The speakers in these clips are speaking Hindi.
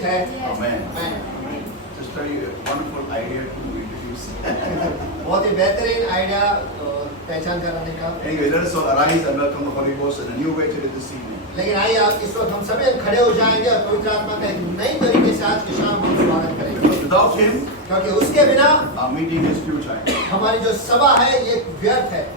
सुरक्षित है। Amen. Amen. Just very wonderful idea to introduce. बहुत ही बेहतरीन आइडिया पहचान कराने का। Anyway, let us all arise and welcome the Holy Ghost in a new way today this evening. लेकिन आइए आप इस वक्त हम सभी खड़े हो जाएंगे और पवित्र आत्मा का एक नई तरीके से आज की शाम हम स्वागत करेंगे। Because without Him, क्योंकि उसके बिना our meeting is futile. हमारी जो सभा है ये व्यर्थ है।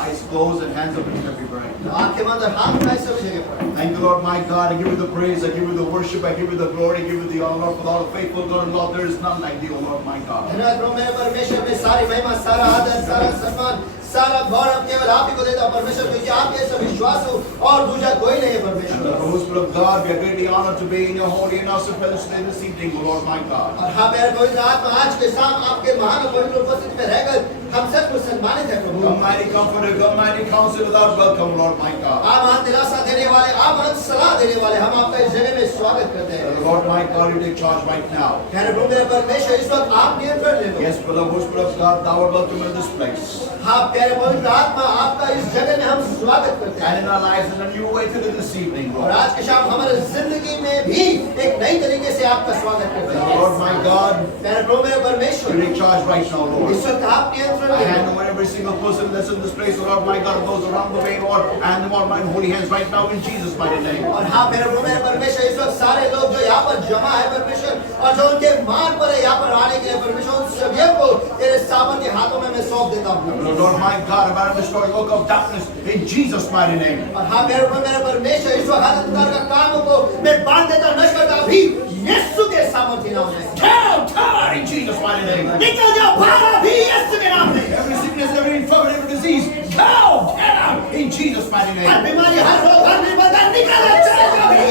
Eyes closed and hands up in every prayer. आंखें बंद और हाथ उठाए सभी जगह पर। Thank you, Lord, my God. I give you the praise, I give you the worship, I give you the glory, I give you the honor for all the faithful God and Lord. There is none like thee, O Lord, my God. धन्यवाद प्रभु मेरे परमेश्वर में सारी महिमा, सारा आदर, सारा सम्मान, सारा गौरव केवल आप ही को देता परमेश्वर, क्योंकि आपके सब विश्वास हो और दूसरा कोई नहीं है And परमेश्वर। the Holy Spirit of God, we are greatly honored to be in your holy and awesome presence today this evening, O Lord, my God. और हाँ मेरे पवित्र आत्मा आज के शाम आपके महान और पवित्र उपस्थिति में रहकर हम सबको सम्मानित है प्रभु। Come mighty comforter, come mighty counselor without welcome, Lord, my God. आप महान दिलासा देने वाले, आप महान सलाह देने वाले, हम आपका इस जगह में स्वागत करते हैं। And Lord, my God, you take charge right now. प्यारे प्रभु मेरे परमेश्वर इस वक्त आप नियंत्रण ले लो। Yes, brother, Holy Spirit of God, thou art welcome in this place. हाँ प्यारे पवित्र आत्मा आपका इस जगह में हम स्वागत करते And हैं। in our lives in a new way today this evening, और Lord. आज के शाम हमारे जिंदगी में भी एक नई तरीके से आपका स्वागत करते हैं। Lord, my God, प्यारे प्रभु मेरे you परमेश्वर take charge right now, Lord. इस वक्त आप नियंत्रण I ले hand low. over every single person that's in this place, Lord, my God, those around the way, Lord, and them on my holy hands right now in Jesus' mighty name. और हाँ मेरे प्रभु मेरे परमेश्वर इस वक्त सारे लोग जो यहाँ पर जमा है परमेश्वर और जो उनके मार्ग पर है यहाँ पर आने के लिए परमेश्वर उन सभी को तेरे सामर्थ के हाथों में मैं सौंप देता हूँ। Lord, my God, about to destroy yoke of darkness in Jesus' mighty name. और हाँ मेरे प्रभु मेरे परमेश्वर इस वक्त अंधकार का कामों को मैं बांध देता नष्ट करता अभी यीशु के सामर्थ्य नाम में। Out in Jesus' mighty name. निकल जाओ बाहर अभी यीशु के नाम में। Every sickness, every infirmity, every disease, get out in Jesus' mighty her name. बीमारी हर रोग हर निर्बलता निकल जाओ अभी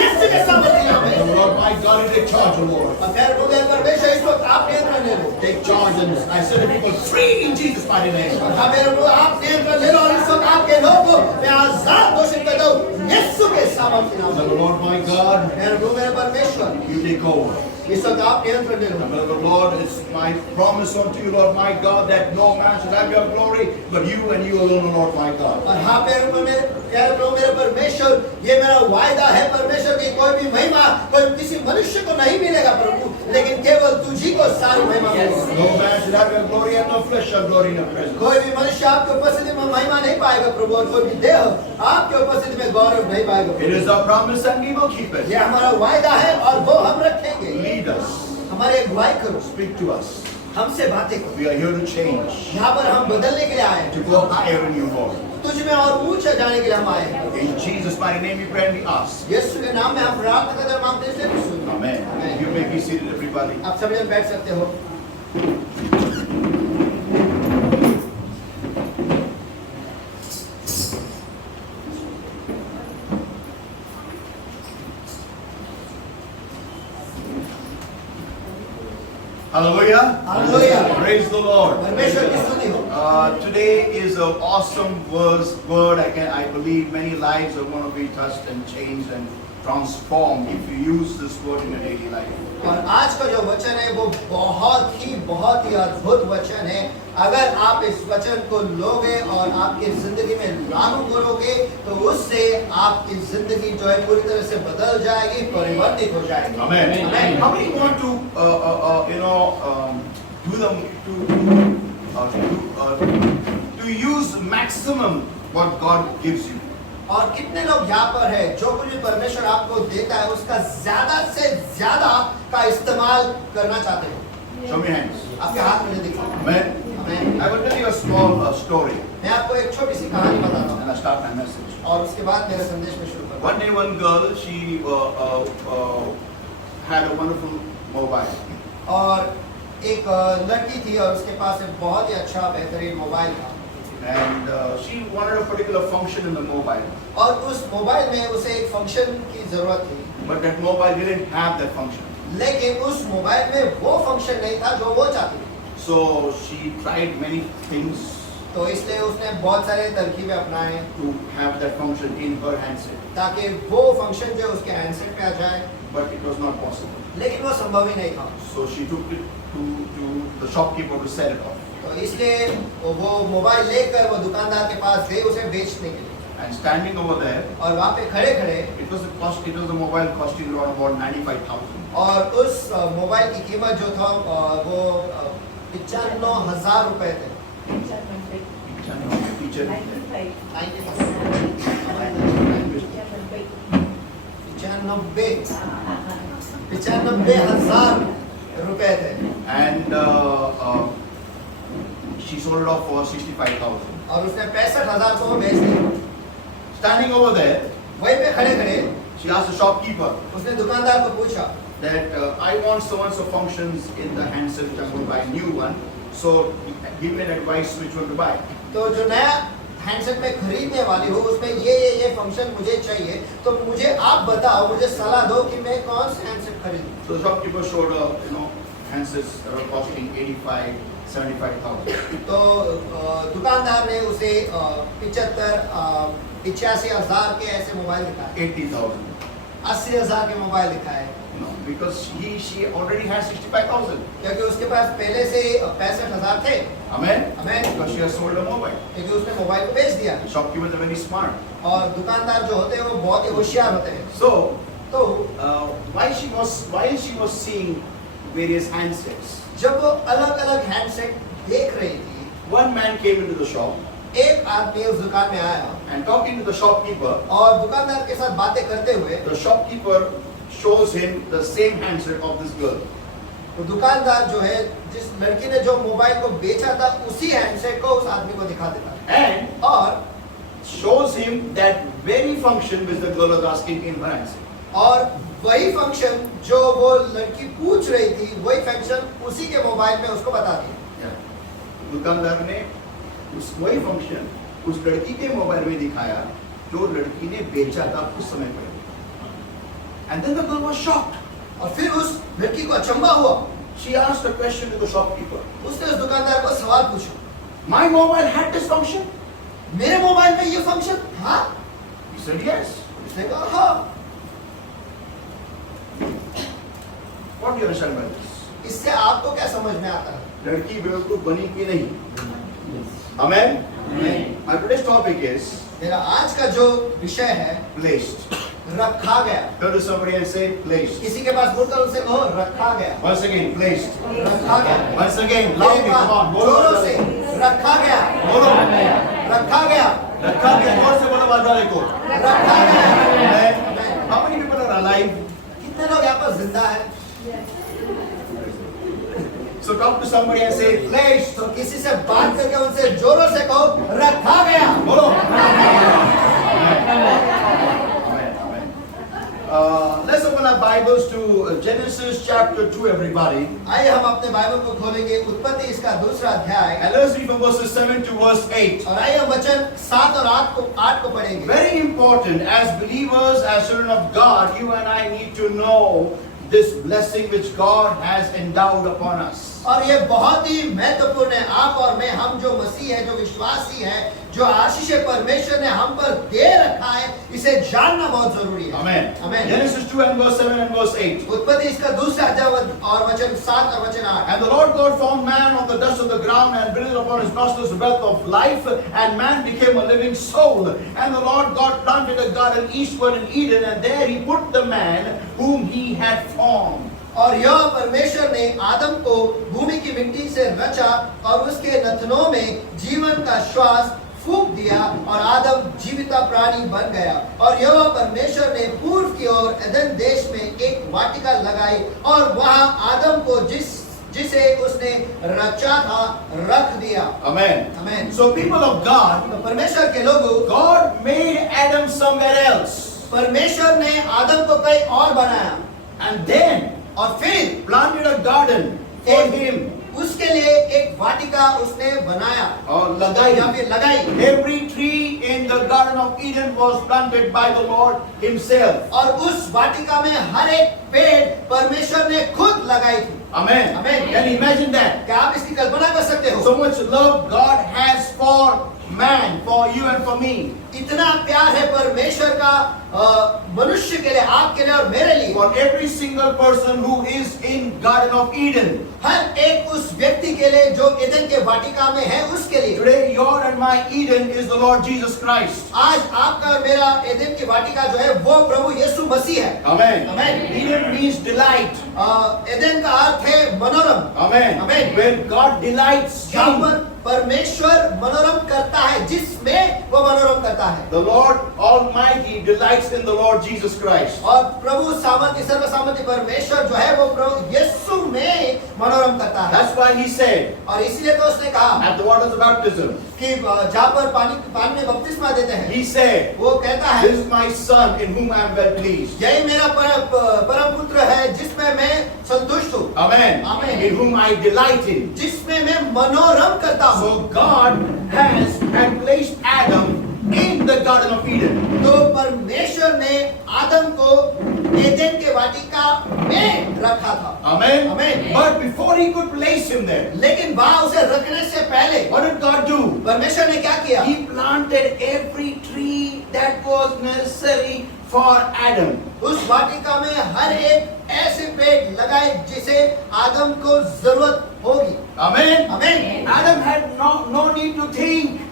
यीशु के सामर्थ्य नाम में। And Lord, my God, you take charge, O Lord. और मेरे प्रभु मेरे परमेश्वर इस वक्त आप नियंत्रण ले लो। Take charge and I set the people free in Jesus' mighty name. और हाँ मेरे प्रभु आप नियंत्रण ले लो और इस वक्त आपके लोगों को मैं आजाद घोषित करता हूँ यीशु के सामर्थ्य नाम में। And Lord, my God, मेरे प्रभु मेरे परमेश्वर you take over. इस वक्त आप नियंत्रण ले लो। And the Lord, it's my promise unto you, Lord, my God, that no man should have your glory, but you and you alone, O Lord, my God. और हाँ मेरे प्रभु मेरे परमेश्वर ये मेरा वायदा है परमेश्वर की कोई भी महिमा कोई किसी मनुष्य को नहीं मिलेगा प्रभु लेकिन केवल तुझी को सारी महिमा मिलेगी। No man should have your glory and no flesh shall glory in your presence. कोई भी मनुष्य आपके उपस्थिति में महिमा नहीं पाएगा प्रभु और कोई भी देह आपके उपस्थिति में गौरव नहीं पाएगा। It is our promise and we will keep it. ये हमारा वायदा है और वो हम रखेंगे। Lead us. हमारे अगुवाई करो, Speak to us. हमसे बातें करो। We are here to change, यहाँ पर हम बदलने के लिए आए हैं। to go higher in you, Lord. तुझ में और ऊंचा जाने के लिए हम आए हैं। In Jesus' mighty name we pray and we ask. यीशु के नाम में हम प्रार्थना करते हैं, मांगते हैं, इसे सुनो। Amen. Amen. You may be seated, everybody. आप सभी जन बैठ सकते हो। Hallelujah. Hallelujah. Praise the Lord. परमेश्वर की स्तुति हो। Today is an awesome word. I believe many lives are going to be touched and changed and transformed if you use this word in your daily life. और आज का जो वचन है वो बहुत ही अद्भुत वचन है। अगर आप इस वचन को लोगे और आपकी जिंदगी में लागू करोगे तो उससे आपकी जिंदगी जो है पूरी तरह से बदल जाएगी, परिवर्तित हो जाएगी। Amen. Amen. How many want to to use maximum what God gives you? और कितने लोग यहाँ पर है जो कुछ भी परमेश्वर आपको देता है उसका ज्यादा से ज्यादा का इस्तेमाल करना चाहते हो? Show me your hands. आपके हाथ में नहीं दिख रहा। Amen. Amen. I will tell you a small story मैं आपको एक छोटी सी कहानी बताता हूँ and I start my message. और उसके बाद मेरे संदेश में शुरू करता One day, one girl, she had a wonderful mobile. हूँ। और एक लड़की थी और उसके पास एक बहुत ही अच्छा बेहतरीन मोबाइल था And she wanted a particular function in the mobile. और उस मोबाइल में उसे एक फंक्शन की जरूरत थी But that mobile didn't have that function. लेकिन उस मोबाइल में वो फंक्शन नहीं था जो वो चाहती थी। So she tried many things तो इसलिए उसने बहुत सारे तरकीबें अपनाए to have that function in her handset. ताकि वो फंक्शन जो उसके हैंडसेट पे आ जाए, But it was not possible. लेकिन वो संभव ही नहीं था। So she took it to the shopkeeper to sell it off. तो इसलिए वो मोबाइल लेकर वो दुकानदार के पास गए उसे बेचने के लिए। And standing over there, और वहाँ पे खड़े खड़े, it was a mobile costing around about 95,000. और उस मोबाइल की कीमत जो था वो 95,000 रुपए थे। 95,000 रुपए थे। And she sold it off for 65,000. और उसने 65,000 को बेच दिया। Standing over there, वहीं पे खड़े खड़े she asked the shopkeeper उसने दुकानदार को पूछा that I want so and so functions in the handset which I'm going to buy a new one. So give me an advice which one to buy. तो जो नया हैंडसेट में खरीदने वाली हो उसमें ये फंक्शन मुझे चाहिए, तो मुझे आप बताओ, मुझे सलाह दो कि मैं कौन सा हैंडसेट खरीदूं। So the shopkeeper showed handsets that were costing 85, 75,000. तो दुकानदार ने उसे 85,000 के ऐसे मोबाइल दिखाए, 80,000. 80,000 के मोबाइल दिखाए, Because she already had 65,000. क्योंकि उसके पास पहले से 65,000 थे। Amen? Amen. Because she has sold a mobile. क्योंकि उसने मोबाइल को बेच दिया। The shopkeepers are very smart. और दुकानदार जो होते हैं वो बहुत ही होशियार होते हैं। So तो while she was seeing various handsets, जब वो अलग अलग हैंडसेट देख रही थी, one man came into the shop एक आदमी उस दुकान में आया and talking to the shopkeeper, और दुकानदार के साथ बातें करते हुए the shopkeeper shows him the same handset of this girl. तो दुकानदार जो है, जिस लड़की ने जो मोबाइल को बेचा था उसी हैंडसेट को उस आदमी को दिखा देता है And और shows him that very function which the girl was asking in her handset. और वही फंक्शन जो वो लड़की पूछ रही थी, वही फंक्शन उसी के मोबाइल में उसको बता दिया। दुकानदार ने वही फंक्शन उस लड़की के मोबाइल में दिखाया जो लड़की ने बेचा था उस समय पर। And then the girl was shocked. और फिर उस लड़की को अचंभा हुआ। She asked a question to the shopkeeper. उसने उस दुकानदार को सवाल पूछा, My mobile had this function? मेरे मोबाइल में ये फंक्शन था? He said yes. उसने कहा हाँ। What do you understand by this? इससे आपको क्या समझ में आता है? लड़की बेवकूफ बनी कि नहीं? Amen? My today's topic is मेरा आज का जो विषय है, placed. रखा गया। Go to somebody and say placed. किसी के पास बोलकर उनसे कहो रखा गया। Once again, placed. रखा गया। Once again, loudly, come on. बोलो जोरों से रखा गया। बोलो। रखा गया। रखा गया। जोर से बोलो बाजू वाले को। रखा गया। Amen. How many people are alive? कितने लोग यहाँ पर जिंदा हैं? So talk to somebody and say placed. तो किसी से बात करके उनसे जोरों से कहो रखा गया। बोलो। Let's open our Bibles to Genesis chapter 2, everybody. आइए हम अपने बाइबल को खोलेंगे, उत्पत्ति इसका दूसरा अध्याय, And let's read from verses 7 to verse 8. और आइए हम वचन 7 और 8 को पढ़ेंगे। Very important, as believers, as children of God, you and I need to know this blessing which God has endowed upon us. और ये बहुत ही महत्वपूर्ण है, आप और मैं, हम जो मसीह है, जो विश्वासी है, जो आशीष परमेश्वर ने हम पर दे रखा है, इसे जानना बहुत जरूरी है। Amen. Amen. Genesis 2 and verse 7 and verse 8. उत्पत्ति इसका दूसरा अध्याय और वचन 7 और वचन 8। And the Lord God formed man of the dust of the ground and breathed upon his nostrils the breath of life, and man became a living soul. And the Lord God planted a garden eastward in Eden, and there he put the man whom he had formed. और यह परमेश्वर ने आदम को भूमि की मिट्टी से रचा और उसके नथनों में जीवन का श्वास फूंक दिया और आदम जीविता प्राणी बन गया। और यह परमेश्वर ने पूर्व की ओर एदन देश में एक वाटिका लगाई और वहां आदम को जिसे उसने रचा था रख दिया। Amen. Amen. So people of God, तो परमेश्वर के लोगों, God made Adam somewhere else. परमेश्वर ने आदम को कहीं और बनाया And then और फिर planted a garden for him. उसके लिए एक वाटिका उसने बनाया और लगाई। या फिर लगाई। Every tree in the Garden of Eden was planted by the Lord himself. और उस वाटिका में हर एक पेड़ परमेश्वर ने खुद लगाई थी। Amen. Amen. Can you imagine that? क्या आप इसकी कल्पना कर सकते हो? So much love God has for man, for you and for me. इतना प्यार है परमेश्वर का मनुष्य के लिए, आपके लिए और मेरे लिए। For every single person who is in Garden of Eden. हर एक उस व्यक्ति के लिए जो एदन के वाटिका में है, उसके लिए। Today, your and my Eden is the Lord Jesus Christ. आज आपका और मेरा एदन की वाटिका जो है वो प्रभु यीशु मसीह है। Amen. Amen. Eden means delight. Edan का अर्थ है मनोरम। Amen. Amen. Where God delights जहाँ in. पर परमेश्वर मनोरम करता है, जिसमें वो मनोरम करता है। The Lord Almighty delights in the Lord Jesus Christ. और प्रभु सामर्थ्य सर्वसामर्थ्य परमेश्वर जो है वो प्रभु यीशु में मनोरम करता है। That's why He said और इसलिए तो उसने कहा at the waters of baptism, कि जहाँ पर पानी में बपतिस्मा देते हैं, He said, वो कहता है, "This is my Son in whom I am well pleased." यही मेरा परम पुत्र है जिसमें मैं संतुष्ट हूँ। Amen. Amen. In whom I delight in. जिसमें मैं मनोरम करता हूँ। So God had placed Adam in the Garden of Eden. तो परमेश्वर ने आदम को एदन के वाटिका में रखा था। Amen. Amen. But before He could place him there, लेकिन वहाँ उसे रखने से पहले what did God do? परमेश्वर ने क्या किया? He planted every tree that was necessary for Adam. उस वाटिका में हर एक ऐसे पेड़ लगाए जिसे आदम को जरूरत होगी। Amen. Amen. Adam had no need to think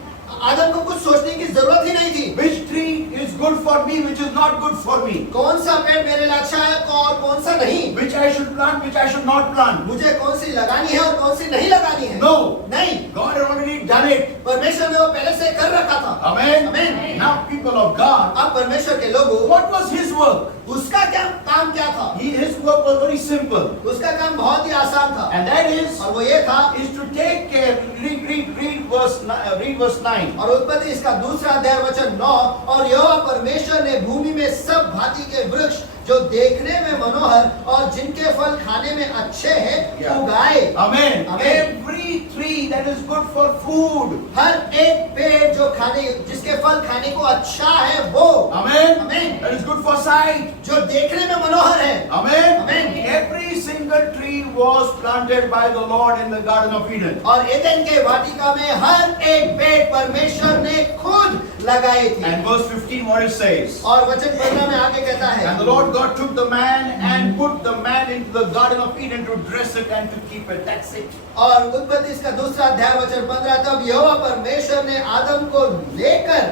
आदम को कुछ सोचने की जरूरत ही नहीं थी। which tree is good for me, which is not good for me, कौन सा पेड़ मेरे लिए अच्छा है और कौन सा नहीं, which I should plant, which I should not plant. मुझे कौन सी लगानी है और कौन सी नहीं लगानी है। No. नहीं, God had already done it. परमेश्वर ने वो पहले से कर रखा था। Amen. Amen. Now people of God, अब परमेश्वर के लोगों, what was His work? उसका क्या काम क्या था? His work was very simple. उसका काम बहुत ही आसान था, And that is और वो ये था, to take care. Read verse 9. और उत्पत्ति इसका दूसरा अध्याय वचन 9, और यहोवा परमेश्वर ने भूमि में सब भांति के वृक्ष जो देखने में मनोहर और जिनके फल खाने में अच्छे हैं उगाए। Amen. Amen. Every tree that is good for food. हर एक पेड़ जो खाने जिसके फल खाने को अच्छा है वो। Amen. Amen. That is good for sight. जो देखने में मनोहर है। Amen. Amen. Every single tree was planted by the Lord in the Garden of Eden. और एदन के वाटिका में हर एक पेड़ परमेश्वर ने खुद लगाए थे। And verse 15 what it says. और वचन 15 में आगे कहता है, And the Lord God took the man and put the man into the Garden of Eden to dress it and to keep it. That's it. और उत्पत्ति इसका दूसरा अध्याय वचन 15, तब यहोवा परमेश्वर ने आदम को लेकर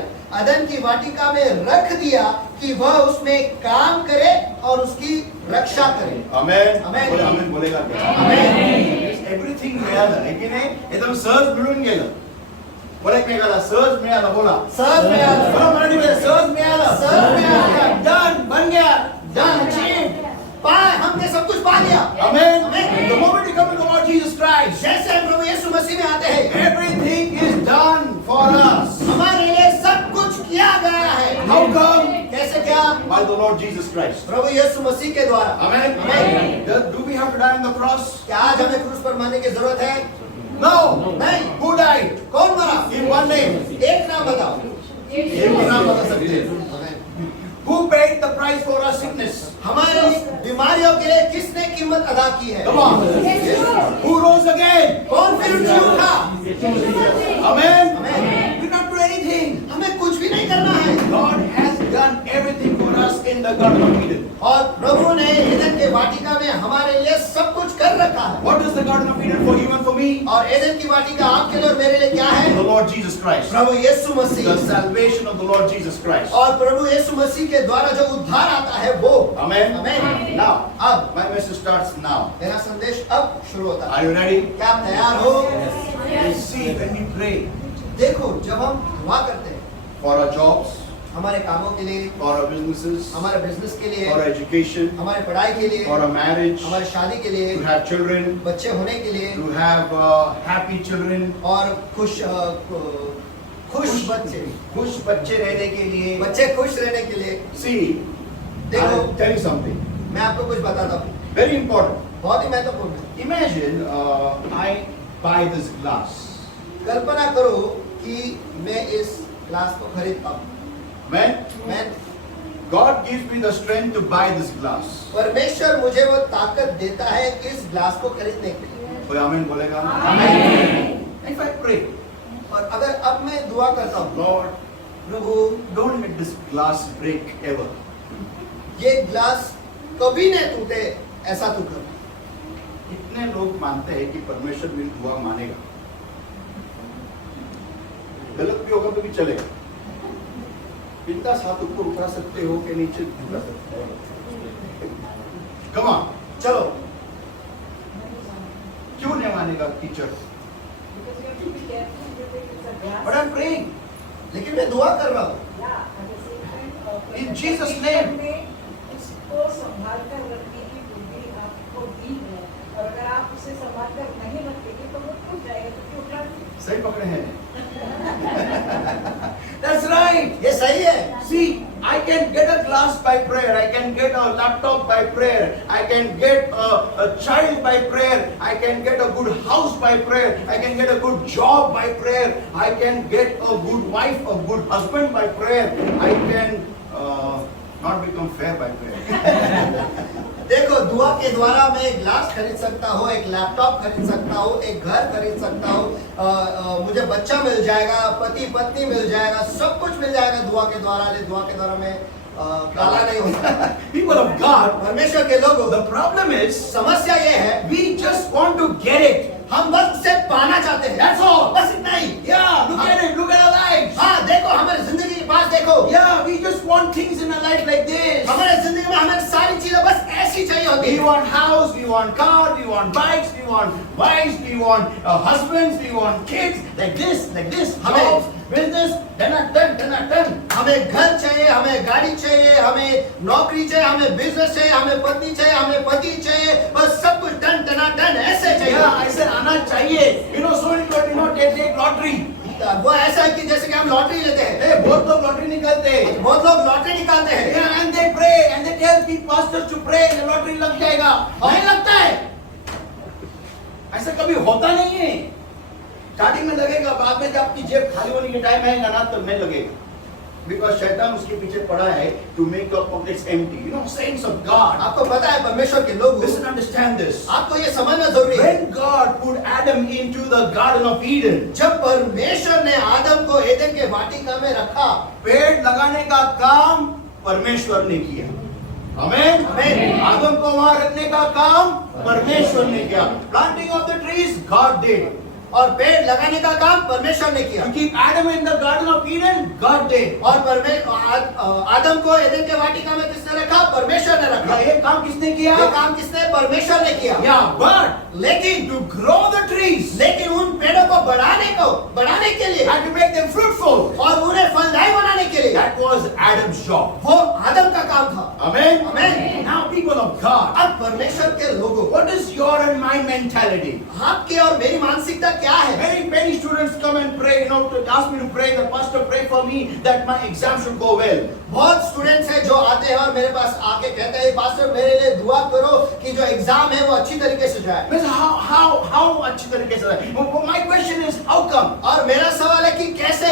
अदन की वाटिका में रख दिया कि वह उसमें काम करे और उसकी रक्षा करे। Amen. Amen. बोले आमेन बोलेगा क्या? Amen. Everything मिळालं है की नाही? एकदम सहज मिळून गेलं. बोला एकमेकाला सहज मिळालं बोला. सहज मिळालं. बोला मराठीमध्ये सहज मिळालं. सहज मिळालं. Done. बन गया. Done, achieved. पाए, हमने सब कुछ पा लिया। Amen. Amen. The moment you come to the Lord Jesus Christ, जैसे हम प्रभु यीशु मसीह में आते हैं, everything is done for us. हमारे लिए सब कुछ किया गया है। How come? कैसे क्या? By the Lord Jesus Christ. प्रभु यीशु मसीह के द्वारा। Amen. Amen. Do we have to die on the cross? क्या आज हमें क्रूस पर मरने की जरूरत है? No. नहीं। Who died? कौन मरा? In one name. एक नाम बताओ। एक नाम बता सकते हैं. Who paid the price for our sickness? हमारे बीमारियों के लिए किसने कीमत अदा की है? Come on. Who rose again? कौन फिर जी उठा? Amen. Amen. We not do anything. हमें कुछ भी नहीं करना है। God has done everything for us in the Garden of Eden. और प्रभु ने एदन के वाटिका में हमारे लिए सब कुछ कर रखा है। What is the Garden of Eden for you and for me? और एदन की वाटिका आपके लिए और मेरे लिए क्या है? The Lord Jesus Christ. Prabhu Yeshu The Masih. salvation of the Lord Jesus Christ. और प्रभु यीशु मसीह के द्वारा जो उद्धार आता है वो। Amen. Amen. Now, अब my message starts now. मेरा संदेश अब शुरू होता है। Are you ready? क्या आप तैयार हो? You see, when we pray देखो, जब हम दुआ करते हैं for our jobs, हमारे कामों के लिए, for our businesses, हमारे बिजनेस के लिए, for our education, हमारे पढ़ाई के लिए, for our marriage, हमारी शादी के लिए, to have children, बच्चे होने के लिए, to have happy children, और खुश बच्चे, खुश बच्चे रहने के लिए. बच्चे खुश रहने के लिए। See, देखो, I'll tell you something. मैं आपको कुछ बताता हूँ, Very important. बहुत ही महत्वपूर्ण है। Imagine I buy this glass. कल्पना करो कि मैं इस ग्लास को खरीदता हूँ। मैं God gives me the strength to buy this glass. परमेश्वर मुझे वो ताकत देता है इस ग्लास को खरीदने के लिए। कोई आमीन बोलेगा? आमीन। If I pray, और अगर अब मैं दुआ करता हूँ, Lord, Prabhu don't let this glass break ever. ये ग्लास कभी न टूटे, ऐसा तू कर। कितने लोग मानते हैं कि परमेश्वर मेरी दुआ मानेगा? गलत भी होगा तो भी चलेगा। बिंदास हाथ ऊपर उठा सकते हो कि नीचे उठा सकते हो? Come on, चलो। क्यों नहीं मानेगा टीचर? But I'm praying लेकिन मैं दुआ कर रहा हूँ in Jesus' name. इसको संभाल कर रखने की बुद्धि आपको दी है, और अगर आप उसे संभाल कर नहीं रखेंगे तो वो टूट जाएगा, क्योंकि उठा नहीं। सही पकड़े हैं। That's right. ये सही है। See, I can get a glass by prayer. I can get a laptop by prayer. I can get a child by prayer. I can get a good house by prayer. I can get a good job by prayer. I can get a good wife, a good husband by prayer. I can not become fair by prayer. देखो, दुआ के द्वारा मैं एक ग्लास खरीद सकता हूँ, एक लैपटॉप खरीद सकता हूँ, एक घर खरीद सकता हूँ, मुझे बच्चा मिल जाएगा, पति पत्नी मिल जाएगा, सब कुछ मिल जाएगा दुआ के द्वारा। दुआ के द्वारा मैं काला नहीं हो सकता। People of God, परमेश्वर के लोगों, the problem is समस्या ये है, we just want to get it. हम बस उसे पाना चाहते हैं। That's all. बस इतना ही। Yeah, look at it. Look at our lives. हाँ, देखो हमारी जिंदगी के पास देखो। Yeah, we just want things in our life like this. हमारे जिंदगी में हमें सारी चीजें बस ऐसी चाहिए होती We है। want house, we want car, we want bikes, we want wives, we want husbands, we want kids, like this, jobs, business, dun. हमें घर चाहिए, हमें गाड़ी चाहिए, हमें नौकरी चाहिए, हमें बिजनेस चाहिए, हमें पत्नी चाहिए, हमें पति चाहिए, बस सब कुछ टन ऐसे चाहिए। Yeah, ऐसे आना चाहिए। You know, so many people, they take lottery. वो ऐसा है कि जैसे कि हम लॉटरी लेते हैं। Hey, बहुत लोग लॉटरी निकालते हैं। बहुत लोग लॉटरी निकालते हैं। Yeah, and they pray and they tell the pastors to pray, the lottery लग जाएगा। नहीं लगता है। ऐसा कभी होता नहीं है। स्टार्टिंग में लगेगा, बाद में जब आपकी जेब खाली होने के टाइम आएगा ना, तो नहीं लगेगा। Because शैतान उसके पीछे पड़ा है to make your pockets empty. You know, saints of God. आपको पता है परमेश्वर के लोग, Listen, understand this. आपको ये समझना जरूरी है। When God put Adam into the Garden of Eden, जब परमेश्वर ने आदम को एदन के वाटिका में रखा, पेड़ लगाने का काम परमेश्वर ने किया। आमेन। आमेन। आदम को वहां रखने का काम परमेश्वर ने किया। Planting of the trees, God did. और पेड़ लगाने का काम परमेश्वर ने किया। To keep Adam in the Garden of Eden, God did. और आदम को एदन के वाटिका में किसने रखा? परमेश्वर ने रखा। ये काम किसने किया? ये काम किसने? परमेश्वर ने किया। Yeah, but लेकिन to grow the trees, लेकिन उन पेड़ों को बढ़ाने के लिए and to make them fruitful, और उन्हें फलदायी बनाने के लिए, that was Adam's job. वो आदम का काम था। Amen. Amen. Now, people of God, अब परमेश्वर के लोगों, what is your and my mentality? आपकी और मेरी मानसिकता क्या है? Many students come and pray, you know, to ask me to pray. The pastor pray for me that my exam should go well. बहुत स्टूडेंट्स हैं जो आते हैं और मेरे पास आके कहते हैं, पास्टर मेरे लिए दुआ करो कि जो एग्जाम है वो अच्छी तरीके से जाए। Means how अच्छी तरीके से जाए? My question is how come? और मेरा सवाल है कि कैसे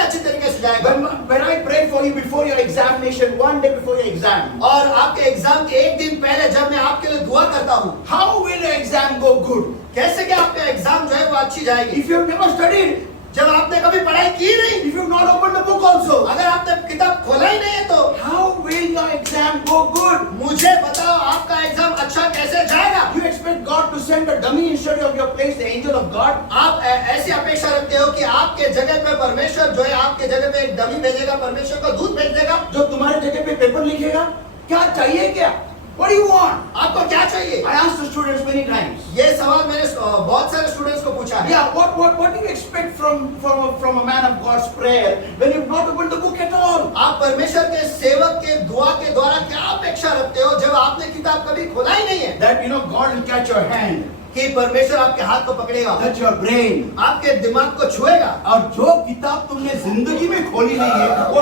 अच्छी तरीके से जाएगा? When I pray for you before your examination, one day before your exam, और आपके एग्जाम के एक दिन पहले जब मैं आपके लिए दुआ करता हूँ, how will your exam go good? कैसे कि आपका एग्जाम जो है वो अच्छी जाएगी? If you have never studied, जब आपने कभी पढ़ाई की नहीं, if you have not opened the book also, अगर आपने किताब खोला ही नहीं है तो how will your exam go good? मुझे बताओ आपका एग्जाम अच्छा कैसे जाएगा? You expect God to send a dummy instead of your place, the angel of God? आप ऐसी अपेक्षा रखते हो कि आपके जगह पे परमेश्वर जो है आपके जगह पे एक डमी भेजेगा, परमेश्वर का दूत भेज देगा जो तुम्हारे जगह पे पेपर लिखेगा? क्या चाहिए क्या? What do you want? आपको क्या चाहिए? I asked the students many times. ये सवाल मैंने बहुत सारे स्टूडेंट्स को पूछा है। Yeah, what do you expect from a man of God's prayer when you've not opened the book at all? आप परमेश्वर के सेवक के दुआ के द्वारा क्या अपेक्षा रखते हो जब आपने किताब कभी खोला ही नहीं है? That God will catch your hand, कि परमेश्वर आपके हाथ को पकड़ेगा, touch your brain, आपके दिमाग को छुएगा, और जो किताब तुमने जिंदगी में खोली नहीं है वो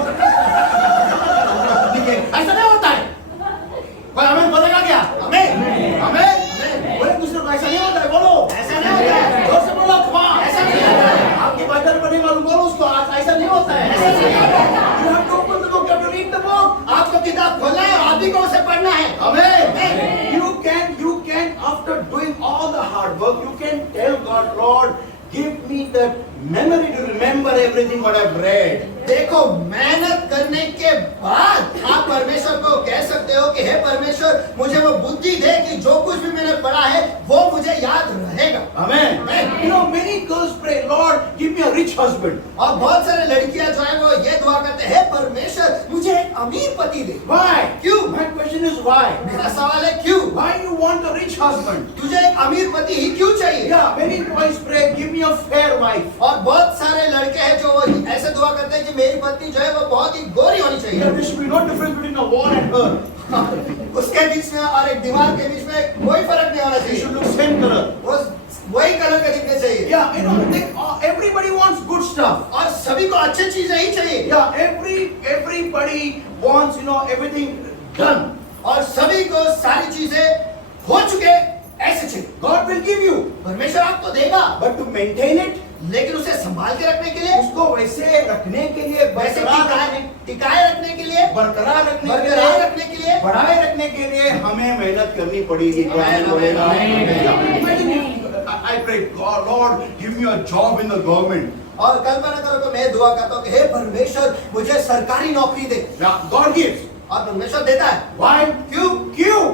लिखेगा। ऐसा नहीं होता है। कोई हमें बोलेगा क्या? हमें बोले दूसरे को ऐसा नहीं होता है। बोलो ऐसा नहीं होता है। जोर से बोलो, come on। ऐसा नहीं होता है। आपकी बाइबल पढ़ने वालों बोलो उसको, ऐसा नहीं होता है। ऐसा नहीं होता है। You have to open the book, you have to read the book. आपको किताब खोलना है, आप ही को उसे पढ़ना है। Amen. You can after doing all the hard work, you can tell God, Lord, give me that memory to remember everything what I've read. देखो, मेहनत करने के बाद आप परमेश्वर को कह सकते हो कि हे परमेश्वर, मुझे वो बुद्धि दे कि जो कुछ भी मैंने पढ़ा है वो मुझे याद रहेगा। Amen. You know, many girls pray, Lord, give me a rich husband. और बहुत सारे लड़कियां जो है वो ये दुआ करते हैं, हे परमेश्वर, मुझे एक अमीर पति दे। Why? क्यों? My question is why? मेरा सवाल है क्यों? Why you want a rich husband? तुझे एक अमीर पति ही क्यों चाहिए? Yeah, many boys pray, give me a fair wife. और बहुत सारे लड़के हैं जो ऐसे दुआ करते हैं कि मेरी पत्नी जो है वो बहुत ही गोरी होनी Yeah, चाहिए। there should be no difference between a wall and her. उसके बीच में और एक दीवार के बीच में कोई फर्क नहीं होना They should चाहिए। look same color. वो वही कलर का दिखने चाहिए। Yeah, you know, everybody wants good stuff. और सभी को अच्छी चीजें ही चाहिए। Yeah, everybody wants, you know, everything done. और सभी को सारी चीजें हो चुके ऐसे चाहिए। God will give you, परमेश्वर आपको देगा, but to maintain it, लेकिन उसे संभाल के रखने के लिए, उसको वैसे रखने के लिए, वैसे बरकरार टिकाए रखने के लिए, बरकरार रखने के बरकरार लिए, रखने के लिए, बढ़ाए रखने के लिए हमें मेहनत करनी पड़ेगी। क्या Amen, बोलेगा? amen. Imagine if I pray, God, Lord, give me a job in the government. और कल्पना करो कि मैं दुआ करता हूँ कि हे परमेश्वर, मुझे सरकारी नौकरी दे। Now, God gives. और परमेश्वर देता है। Why? क्यों?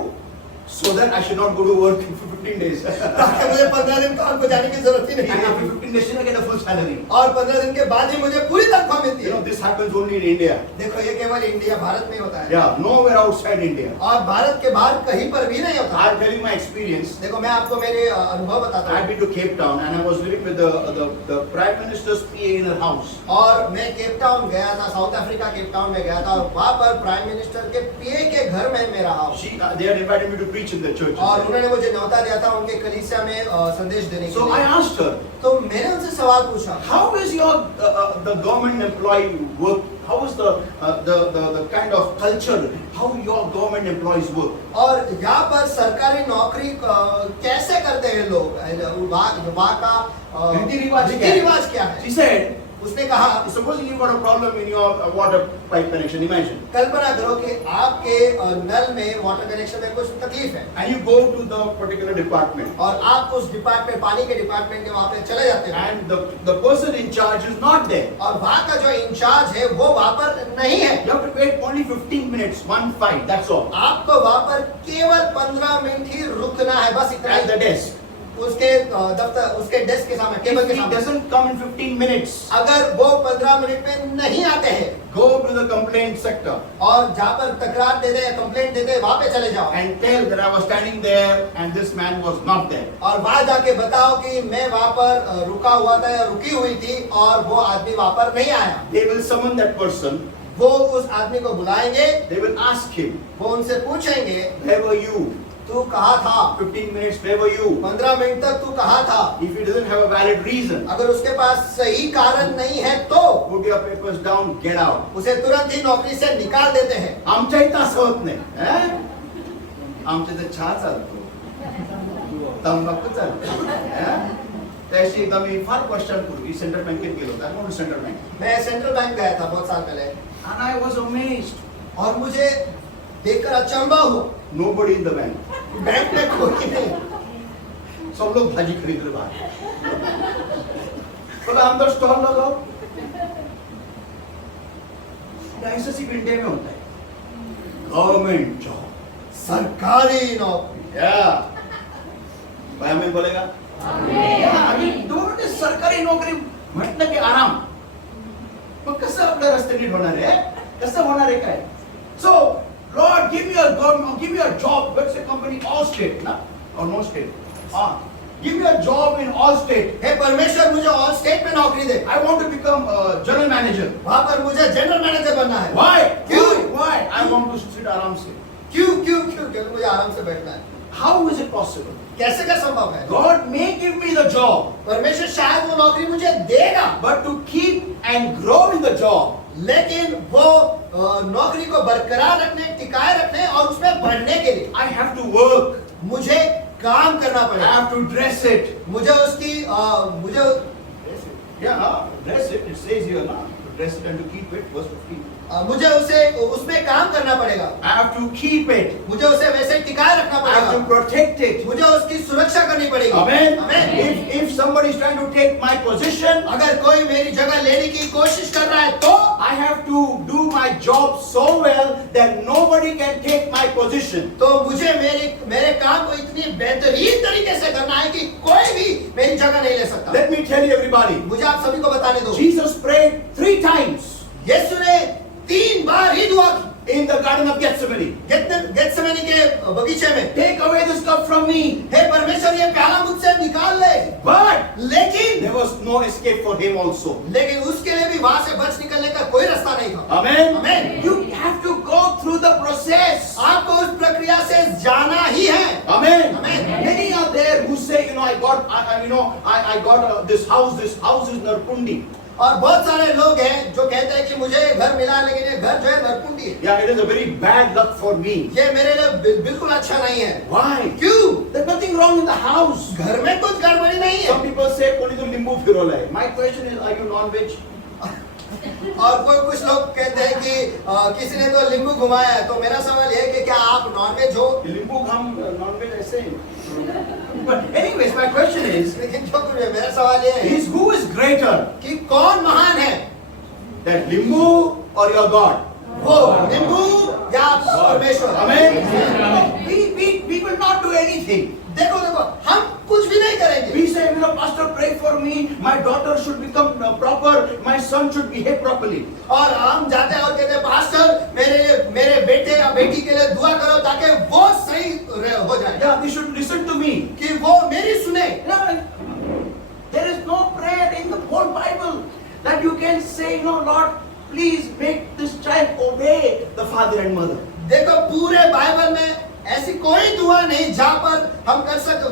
So that I should not go to work for 15 days. ताकि मुझे 15 दिन काम को जाने की जरूरत ही नहीं And after है। 15 days, I get a full salary. और 15 दिन के बाद ही मुझे पूरी तनख्वाह मिलती You है। know, this happens only in India. देखो, ये केवल इंडिया, भारत में होता है। Yeah, nowhere outside India. और भारत के बाहर कहीं पर भी नहीं होता। I'm telling my experience. देखो, मैं आपको मेरे अनुभव बताता I've हूँ। been to Cape Town and I was living with the Prime Minister's PA in her house. और मैं केप टाउन गया था, साउथ अफ्रीका केप टाउन में गया था, और वहाँ पर प्राइम मिनिस्टर के पीए के घर में मैं रहा हूँ। They had invited me to preach in the church. और उन्होंने मुझे न्योता दिया था उनके कलीसिया में संदेश देने के So I लिए। asked her, तो मैंने उनसे सवाल पूछा, how is your the government employee work? How is the kind of culture? How your government employees work? और यहाँ पर सरकारी नौकरी कैसे करते हैं लोग, वहाँ का रीति रिवाज क्या है? She said, उसने कहा, supposing you got a problem in your water pipe connection, imagine. कल्पना करो कि आपके नल में, वाटर कनेक्शन में कुछ तकलीफ है, And you go to the particular department. और आप उस डिपार्टमेंट, पानी के डिपार्टमेंट के वहाँ पे चले जाते हैं, And the person in charge is not there. और वहाँ का जो इंचार्ज है वो वहाँ पर नहीं है। You have to wait only 15 minutes, 1-5, that's all. आपको वहाँ पर केवल 15 मिनट ही रुकना है, बस इतना At the ही। desk. उसके दफ्तर, उसके डेस्क के सामने, टेबल If के he सामने। doesn't come in 15 minutes, अगर वो 15 मिनट में नहीं आते हैं, go to the complaint sector और जहाँ पर तकरार देते हैं, कंप्लेंट देते हैं, वहाँ पे चले जाओ and tell that I was standing there and this man was not there. और वहाँ जाके बताओ कि मैं वहाँ पर रुका हुआ था या रुकी हुई थी और वो आदमी वहाँ पर नहीं आया। They will summon that person. वो उस आदमी को बुलाएंगे, They will ask him, वो उनसे पूछेंगे, where were you? तू कहाँ था? 15 minutes, where were you? 15 minute तक तू कहाँ था? If he doesn't have a valid reason, अगर उसके पास सही कारण नहीं है तो put your papers down, get out. उसे तुरंत ही नौकरी से निकाल देते हैं। आमच्या इथं असं होत नाही, आमच्या इथं चहा चालतो, तंबाखू चालतो. त्याशी एकदा मी फार वर्षांपूर्वी सेंट्रल बँकेत गेलो होतो. म्हणून सेंट्रल बँक. मैं सेंट्रल बैंक गया था बहुत साल पहले, And I was amazed. और मुझे देखकर अचंभा हुआ, Nobody in the bank. Bank में कोई नहीं। सब लोग भाजी खरीद रहे बाहर. बोला अंदर स्टॉल लगाओ. ऐसा सिर्फ इंडिया में होता है. Government job. सरकारी नौकरी। भाई हमें बोलेगा दोन सरकारी नोकरी म्हटलं की आराम. मग कसं आपलं रस्ते नीट होणार आहे? कसं होणार आहे काय? So Lord, give me a government, give me a job. Let's say company all state, na? Or no state. Give me a job in all state. हे परमेश्वर, मुझे ऑल स्टेट में नौकरी दे। I want to become a general manager. वहाँ पर मुझे जनरल मैनेजर बनना है। Why? क्यों? Why? I want to sit आराम से. क्योंकि मुझे आराम से बैठना है। How is it possible? कैसे क्या संभव है? God may give me the job, परमेश्वर शायद वो नौकरी मुझे देगा, but to keep and grow in the job, लेकिन वो नौकरी को बरकरार रखने, टिकाए रखने और उसमें बढ़ने के लिए I have to work. मुझे काम करना I पड़ेगा। have to dress it. मुझे उसकी मुझे Yeah, dress it. It says here, na? To dress it and to keep it. Verse 15. मुझे उसे उसमें काम करना पड़ेगा, I have to keep it. मुझे उसे वैसे ही टिकाए रखना I have to पड़ेगा, protect it. मुझे उसकी सुरक्षा करनी पड़ेगी। Amen. आमीन। If somebody is trying to take my position, अगर कोई मेरी जगह लेने की कोशिश कर रहा है तो I have to do my job so well that nobody can take my position. मुझे मेरे काम को इतनी बेहतरीन तरीके से करना है कि कोई भी मेरी जगह नहीं ले सकता। Let me tell you, everybody. मुझे आप सभी को बताने दो, Jesus prayed 3 times यीशु ने 3 बार ही दुआ की in the Garden of Gethsemane. Gethsemane के बगीचे में, Take away this cup from me. हे परमेश्वर ये प्याला मुझसे निकाल ले। But लेकिन there was no escape for him also. उसके लिए भी वहां से बच निकलने का कोई रास्ता नहीं था। Amen. Amen. You have to go through the process. आपको उस प्रक्रिया से जाना ही है। Amen. Amen. Many are there who say, I got this house is Narkundi. और बहुत सारे लोग हैं जो कहते हैं कि मुझे घर मिला, लेकिन ये घर जो है नरकुंडी है। Yeah, it is a very bad luck for me. ये मेरे लिए बिल्कुल अच्छा नहीं है। Why? क्यों? There's nothing wrong in the house. घर में कुछ गड़बड़ी नहीं Some है। people say, only the limbu फिरोला है. My question is, are you non-veg? और कुछ लोग कहते हैं कि किसी ने तो नींबू घुमाया है, तो मेरा सवाल ये है कि क्या आप नॉनवेज हो? limbu हम non-veg ऐसे हैं. But anyways, my question is, लेकिन जो कुछ है, मेरा सवाल ये है who is greater? कि कौन महान है, That limbu or your God? वो नींबू या परमेश्वर? Amen. We will not do anything. देखो हम कुछ भी नहीं करेंगे। We say, Pastor, pray for me. My daughter should become proper. My son should behave properly. और हम जाते हैं और कहते हैं, पास्टर मेरे बेटे या बेटी के लिए दुआ करो ताकि वो सही हो जाए। Yeah, they should listen to me. कि वो मेरी सुने। There is no prayer in the whole Bible that you can say, Lord, please make this child obey the father and mother. देखो पूरे बाइबल में ऐसी कोई दुआ नहीं जहाँ पर हम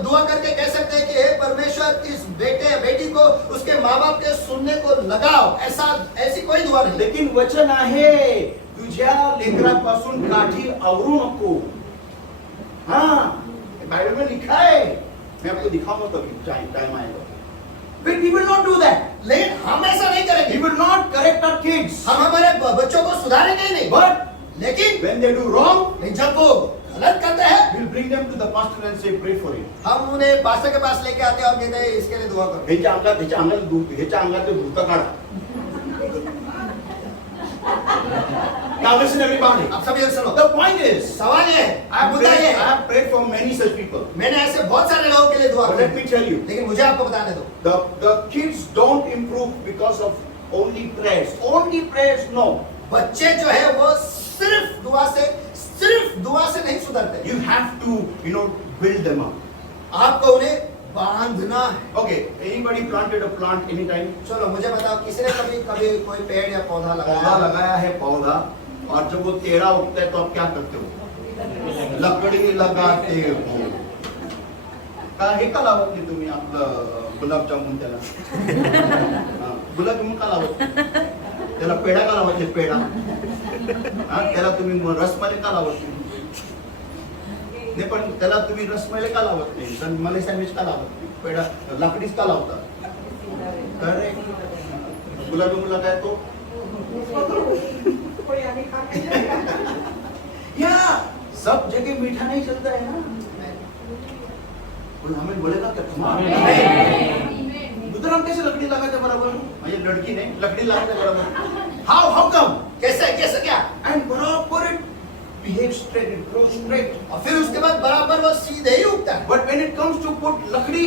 दुआ करके कह सकते हैं कि हे परमेश्वर इस बेटे या बेटी को उसके माँ बाप के सुनने को लगाओ, ऐसी कोई दुआ नहीं। लेकिन वचन आहे, तुझ्या लेकरापासून काठी आवरू नको. हाँ, बाइबल में लिखा है. मैं आपको दिखाऊंगा कभी टाइम आएगा. But we will not do that. लेकिन हम ऐसा नहीं करेंगे। We will not correct our kids. हम हमारे बच्चों को सुधारेंगे ही नहीं। But लेकिन when they do wrong, जब वो गलत करते हैं, we'll bring them to the pastor and say, pray for him. हम उन्हें पास्टर के पास लेके आते हैं और कहते हैं इसके लिए दुआ करो। ह्याच्या अंगात भूत काढा. Now listen everybody. अब सभी सुनो। The point is, सवाल ये है, मुद्दा ये I है, have prayed for many such people. मैंने ऐसे बहुत सारे लोगों के लिए दुआ But की। let me tell you, लेकिन मुझे आपको बताने दो, the kids don't improve because of only prayers. Only prayers, no. बच्चे जो है वो सिर्फ दुआ से नहीं सुधरते। You have to, build them up. आपको उन्हें बांधना है। Okay, anybody planted a plant anytime? चलो मुझे बताओ, किसी ने कभी कोई पेड़ या पौधा पौधा लगाया? लगाया है पौधा, और जब वो टेढ़ा उगता है तो आप क्या करते हो? लकड़ी लगाते हो. हे का लावत नाही तुम्ही आपलं गुलाबजामुन त्याला? गुलाबजामुन का लावत नाही? त्याला पेढा का लावत नाही? पेढा त्याला तुम्ही रसमलाई का लावत नाही? नाही, पण त्याला तुम्ही रसमलाई का लावत नाही? मलाई सँडविच का लावत नाही? पेढा लाकडीच का लावता? अरे गुलाबजामुनला काय तो या सब जगह मीठा नहीं चलता है ना. हमें बोलेगा क्या? दूसरा कैसे लकड़ी लगाते बराबर? म्हणजे लड़की नहीं, लकड़ी लगाते बराबर. How come? कैसे क्या? And बराबर it behaves straight, it grows straight. और फिर उसके बाद बराबर वो सीधे ही उगता है। But when it comes to put लकड़ी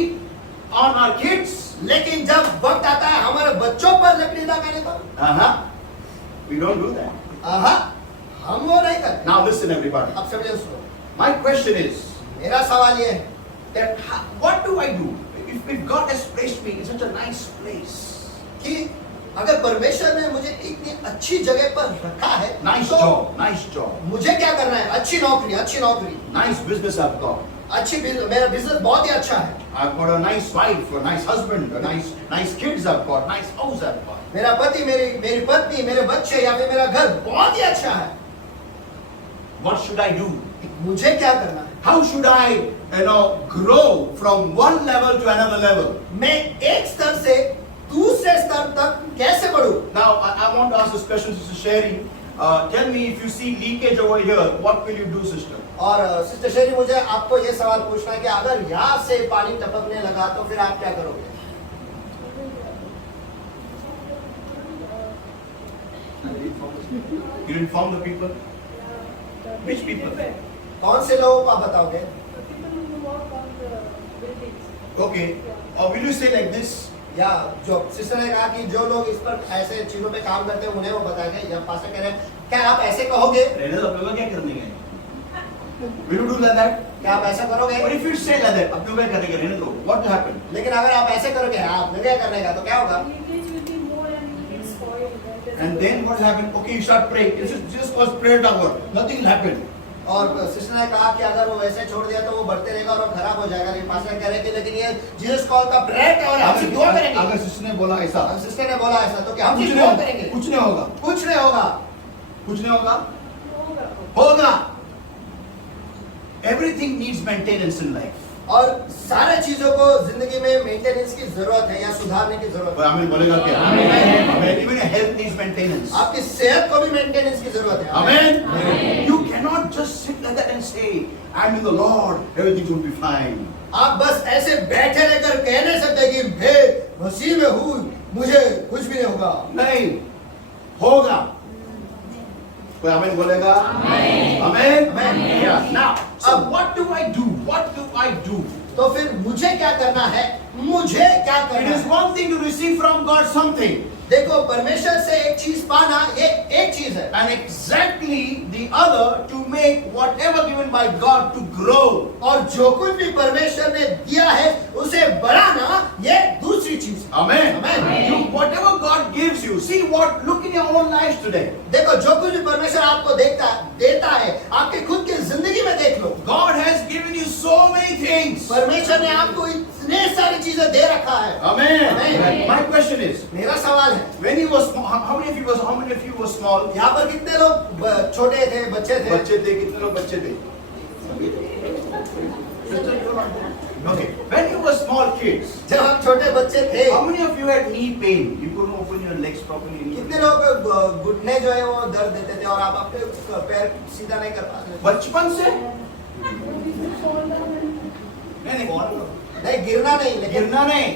on our kids, लेकिन जब वक्त आता है हमारे बच्चों पर लकड़ी लगाने का, we don't do that. हम वो नहीं करते। Now listen everybody. अब समझे सुनो, My question is मेरा सवाल ये है that what do I do if God has placed me in such a nice place? कि अगर परमेश्वर ने मुझे इतनी अच्छी जगह पर रखा है, Nice तो job. मुझे क्या करना है? अच्छी नौकरी, Nice business I've got. मेरा बिजनेस बहुत ही अच्छा है, I've got a nice wife, a nice husband, a nice kids I've got, nice house I've got. मेरा पति, मेरी पत्नी, मेरे बच्चे या फिर मेरा घर बहुत ही अच्छा है। What should I do? मुझे क्या करना है? How should I, grow from one level to another level? मैं एक स्तर से दूसरे स्तर तक कैसे बढ़ूं? Now I want to ask this question, Sister Sherry. Tell me, if you see leakage over here, what will you do, sister? और सिस्टर शेरी, मुझे आपको ये सवाल पूछना है कि अगर यहाँ से पानी टपकने लगा तो फिर आप क्या करोगे? You inform the people? Which people? कौन से लोगों को आप बताओगे? Okay. Or will you say like this? या जो सिस्टर ने कहा कि जो लोग इस पर ऐसे चीजों पे काम करते हैं उन्हें वो बताएंगे, या पास्टर कह रहे हैं क्या आप ऐसे कहोगे? रहने दो, अपने को क्या करने गए? Will you do like that? क्या आप ऐसा करोगे? But if you say like that, अपने को क्या करने गए? रहने दो. What will happen? लेकिन अगर आप ऐसे करोगे, आपने क्या करने का, तो क्या होगा? And then what will happen? Okay, you start praying. It's just cause prayer tower. Nothing will happen. और सिस्टर ने कहा कि अगर वो वैसे छोड़ दिया तो वो बढ़ते रहेगा और वो खराब हो जाएगा। लेकिन पास्टर कह रहे हैं कि लेकिन ये जीसस कॉल का प्रेयर टावर है, हम सिर्फ दुआ करेंगे। अगर सिस्टर ने बोला ऐसा, हम सिस्टर ने बोला ऐसा, तो क्या हम कुछ सिर्फ नहीं दुआ होगा, करेंगे? कुछ नहीं होगा, कुछ नहीं होगा। कुछ नहीं होगा, होगा. Everything needs maintenance in life. और सारे चीजों को जिंदगी में मेंटेनेंस की जरूरत है या सुधारने की जरूरत है। आमीन बोलेगा क्या? आमीन. Even your health needs maintenance. आपकी सेहत को भी मेंटेनेंस की जरूरत है। Amen. You cannot just sit like that and say, I'm in the Lord, everything will be fine. आप बस ऐसे बैठे रहकर कह नहीं सकते कि मैं मसीह में हूँ, मुझे कुछ भी नहीं होगा। नहीं, होगा. कोई आमीन बोलेगा? आमीन. Amen. Yeah. Now, so what do I do? What do I do? तो फिर मुझे क्या करना है? मुझे क्या It करना is है? one thing to receive from God something, देखो, परमेश्वर से एक चीज पाना ये एक चीज है, and exactly the other to make whatever given by God to grow. और जो कुछ भी परमेश्वर ने दिया है उसे बढ़ाना ये दूसरी चीज है। Amen. Amen. You, whatever God gives you, see what, look in your own lives today. देखो, जो कुछ भी परमेश्वर आपको देता है, आपके खुद की जिंदगी में देख लो। God has given you so many things. परमेश्वर ने आपको इतने सारी चीजें दे रखा है। Amen. Amen. My question is, मेरा सवाल है, when you were small, how many of you were small? यहाँ पर कितने लोग छोटे थे, बच्चे थे? बच्चे थे, कितने लोग बच्चे थे? Okay. When you were small kids, जब आप छोटे बच्चे थे, how many of you had knee pain? You couldn't open your legs properly. कितने लोग घुटने जो है वो दर्द देते थे और आप अपने पैर सीधा नहीं कर पाते थे? बचपन से? नहीं, गिरना नहीं, लेकिन गिरना नहीं,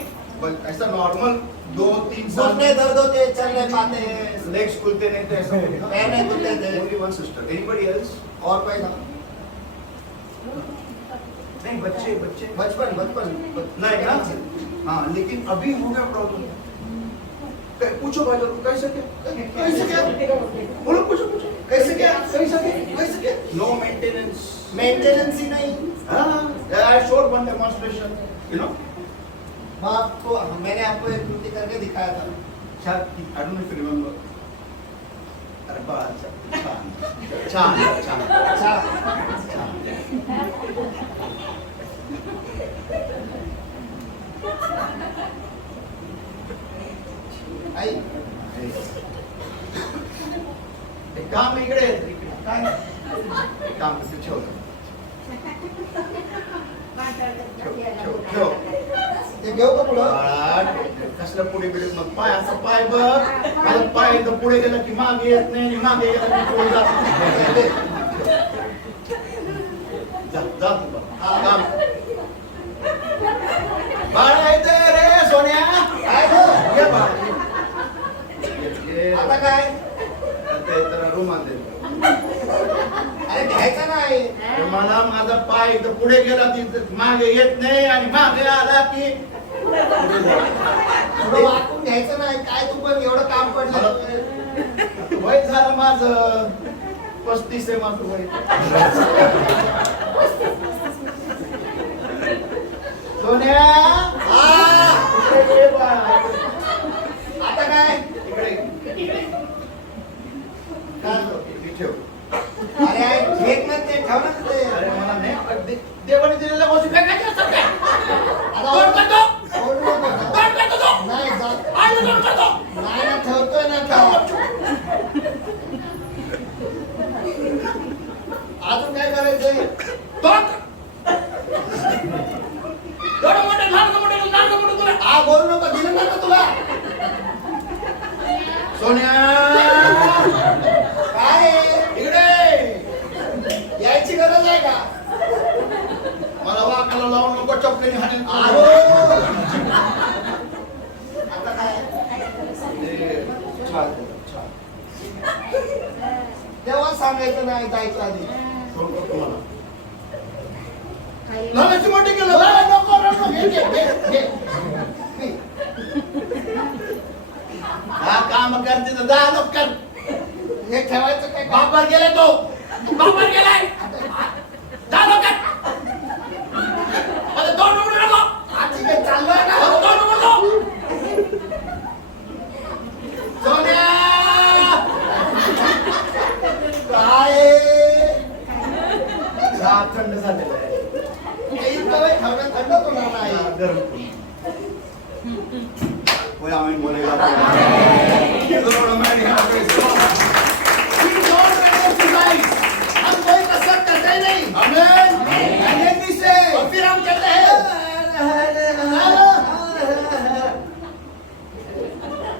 बस ऐसा नॉर्मल 2-3 साल घुटने दर्द होते, चल नहीं पाते हैं, लेग्स खुलते नहीं थे, ऐसा पैर नहीं खुलते थे। Only one sister. Anybody else? और कोई था? नहीं, बच्चे बचपन नहीं ना. हाँ, लेकिन अभी हो गया प्रॉब्लम. पूछो भाई लोग, कैसे क्या? बोलो, पूछो. कैसे क्या? No maintenance. मेंटेनेंस ही नहीं। I showed one demonstration. You know. मैंने आपको एक कृति करके दिखाया था। I don't know if you remember. अरे बात आई काम इकडे काय काम ठेव ते घेऊ का पुढं? कसलं पुढे बिडे मग पाय असा पाय बघ, आता पाय इथं पुढे गेला की मागे येत नाही, मागे गेला की पुढे जात नाही. जा तू काम. बाळा येते रे सोन्या. काय गं? ये बाळा. आता काय? ते तर रुमाल दे. अरे घ्यायचं नाही। मला माझा पाय इथं पुढे गेला की मागे येत नाही आणि मागे आला की थोडं वाकून घ्यायचं नाही। काय तू पण एवढं काम पडलं? वय झालं माझं 35 आहे माझं वय. सोन्या इकडे बाळा. आता काय? इकडे ठेव. अरे घेत ना ते, ठेव ना ते। अरे मला नाही देवाने दिलेल्या गोष्टी फेकायच्या असतात काय? आता कोण करतो? कोण नको ना? कोण करतो तो? नाही जात। आणि कोण करतो? नाही ना, ठेवतोय ना का? अजून काय करायचंय? हा बोलू नको, दिलं ना का तुला? सोन्या काय सांगायचं नाही जायचं आधी. सोडतो तुम्हाला. काही लहानाची मोठी केलं. नको नको घे, घे, घे. हा काम करते तर जा लवकर. हे ठेवायचं काय काम? बापर गेलाय तो. बापर गेलाय. जा लवकर. अरे दोन उघडू नको. हा, ठीक आहे, चाललोय ना. दोन उघडू. सोन्या. काय चहा थंड झालेला आहे. इतकं वेळ ठेवणं थंड होणार नाही. गरम. कोई आमीन बोलेगा. ये तो बड़ा मैं यहाँ पे We don't exercise. हम कोई कसरत करते ही नहीं. आमीन. And then we say, और फिर हम कहते हैं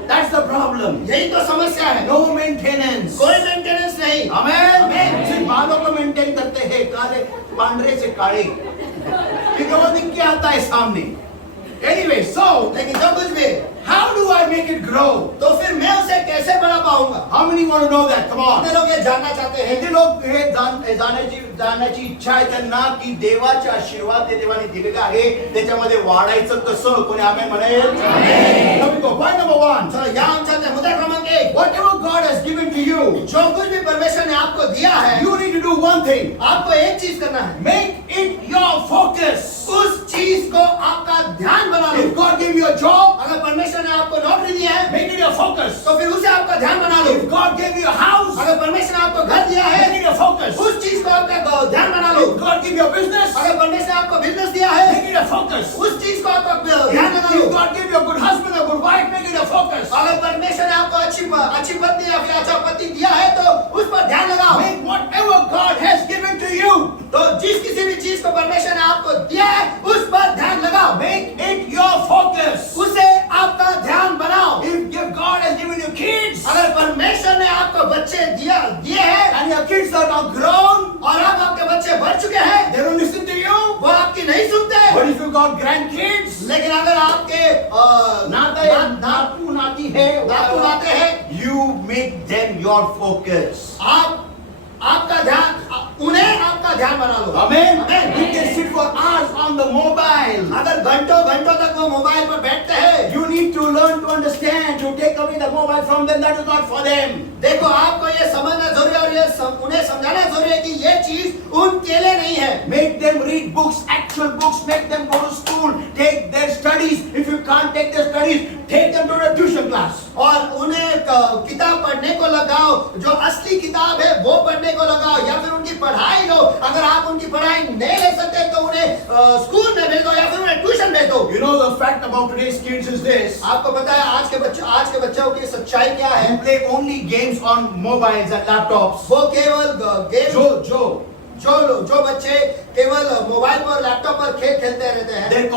that's the problem. यही तो समस्या है. No maintenance. कोई मेंटेनेंस नहीं. आमीन. सिर्फ बालों को मेंटेन करते हैं, काले पांडरे से काले. क्योंकि वो दिख के आता है सामने. Anyway, so लेकिन जो कुछ भी, how do I make it grow? तो फिर मैं उसे कैसे बढ़ा पाऊंगा? How many want to know that? Come on. कितने लोग ये जानना चाहते हैं? किती लोक हे जाण्याची इच्छा आहे त्यांना की देवाचे आशीर्वाद ते देवाने दिलेले आहे त्याच्यामध्ये वाढायचं कसं? कोणी आमेन म्हणेल? Point number 1. चलो यहाँ हम चलते हैं. मुद्दा क्रमांक 1. Whatever God has given to you, जो कुछ भी परमेश्वर ने आपको दिया है, you need to do one thing. आपको एक चीज करना है. Make it your focus. उस चीज को आपका ध्यान बना लो. If God gave you a job, अगर परमेश्वर ने आपको नौकरी दिया है, make it your focus. तो फिर उसे आपका ध्यान बना लो. If God gave you a house, अगर परमेश्वर ने आपको घर दिया make है, it your focus. उस चीज को आपका ध्यान बना लो. If God gave you a business, अगर परमेश्वर ने आपको बिजनेस दिया है, make it a focus. उस चीज को आपका ध्यान बना If low. God gave you a good husband, a good wife, make it a focus. अगर परमेश्वर ने आपको अच्छी पत्नी या फिर अच्छा पति दिया है, तो उस पर ध्यान लगाओ. Make whatever God has given to you, तो जिस किसी भी चीज को परमेश्वर ने आपको दिया है, उस पर ध्यान लगाओ. make it your focus. उसे आपका ध्यान बनाओ. If God has given you kids, अगर परमेश्वर ने आपको बच्चे दिए हैं and your kids are now grown, और अब आपके बच्चे बढ़ चुके हैं, they don't listen to you. वो आपकी नहीं सुनते. But if you got grandkids, लेकिन अगर आपके नातू नाती है, नातू नाते हैं, you make them your focus. आपका ध्यान, उन्हें आपका ध्यान बना लो. Amen. Amen. We can sit for hours on the mobile. अगर घंटों तक वो मोबाइल पर बैठते हैं, You need to learn to understand, to take away the mobile from them. That is not for them. देखो आपको ये समझना जरूरी है और ये उन्हें समझाना जरूरी है कि ये चीज उनके लिए नहीं है. Make them read books, actual books. Make them go to school. Take their studies. If you can't take their studies, take them to the tuition class. और उन्हें किताब पढ़ने को लगाओ, जो असली किताब है वो पढ़ने को लगाओ, या फिर उनकी पढ़ाई लो. अगर आप उनकी पढ़ाई नहीं ले सकते तो उन्हें स्कूल में भेज दो या फिर उन्हें ट्यूशन भेज दो. You know the fact about today's kids is this. आपको पता है आज के बच्चों की सच्चाई क्या है? Who play only games on mobiles and laptops. वो केवल गेम, जो बच्चे केवल मोबाइल पर लैपटॉप पर खेल खेलते रहते हैं, Their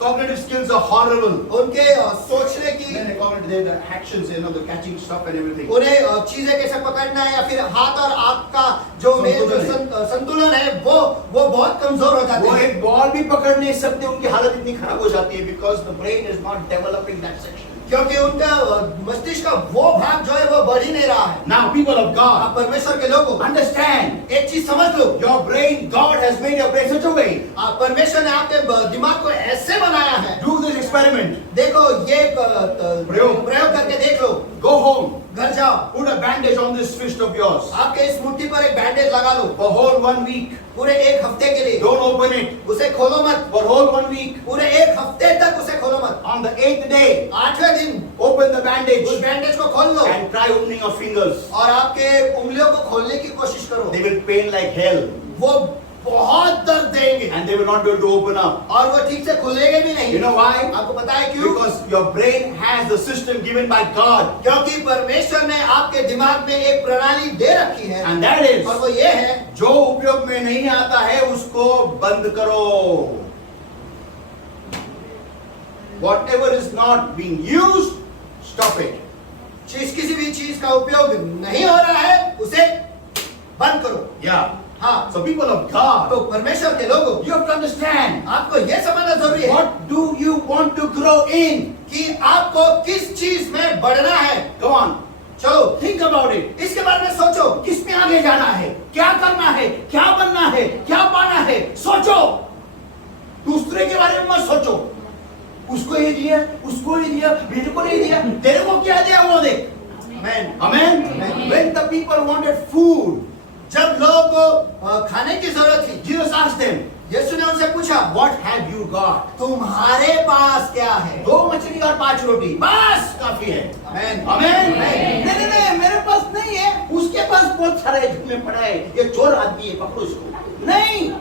cognitive skills are horrible. उनके सोचने की, Then the actions, the catching stuff and everything. उन्हें चीजें कैसे पकड़ना है या फिर हाथ और आंख का जो संतुलन है वो बहुत कमजोर हो जाते वो हैं. एक बॉल भी पकड़ नहीं सकते, उनकी हालत इतनी खराब हो जाती है because the brain is not developing that section. क्योंकि उनका मस्तिष्क का वो भाग जो है वो बढ़ ही नहीं रहा है. Now people of God, आप परमेश्वर के लोगों, understand, एक चीज समझ लो. your brain, God has made your brain such a way. आप परमेश्वर ने आपके दिमाग को ऐसे बनाया है. Do this experiment. देखो ये प्रयोग करके देख लो. Go home. घर जाओ, Put a bandage on this fist of yours. आपके इस मुट्ठी पर एक बैंडेज लगा लो. For whole 1 week. पूरे एक हफ्ते के लिए Don't open it. उसे खोलो मत. For whole 1 week. पूरे एक हफ्ते तक उसे खोलो मत. On the 8th day, 8वें दिन open the bandage उस बैंडेज को खोल लो and try opening your fingers. और आपके उंगलियों को खोलने की कोशिश करो. They will pain like hell. वो बहुत दर्द देंगे And they will not be able to open up. और वो ठीक से खुलेंगे भी नहीं. You know why? आपको पता है क्यों? Because your brain has the system given by God. क्योंकि परमेश्वर ने आपके दिमाग में एक प्रणाली दे रखी है And that is, और वो ये है, जो उपयोग में नहीं आता है उसको बंद करो. Whatever is not being used, stop it. किसी भी चीज का उपयोग नहीं हो रहा है उसे बंद करो. Yeah. हाँ, So people of God, तो परमेश्वर के लोगों, you have to understand, आपको ये समझना जरूरी है what do you want to grow in? कि आपको किस चीज में बढ़ना है. Go on. चलो Think about it. इसके बारे में सोचो, किस में आगे जाना है, क्या करना है, क्या बनना है, क्या पाना है, सोचो। दूसरे के बारे में मत सोचो। उसको ये दिया, उसको ये दिया, मेरे को नहीं दिया, तेरे को क्या दिया वो देख। आमेन। Amen. Amen. When the people wanted food, जब लोगों को खाने की जरूरत थी, Jesus asked them, यीशु ने उनसे पूछा, "What have you got?" तुम्हारे पास क्या है? 2 मछली और 5 रोटी, बस काफी है। आमेन। Amen. नहीं, मेरे पास नहीं है, उसके पास बहुत सारा है, में पड़ा है, ये चोर आदमी है, पकड़ो इसको। नहीं।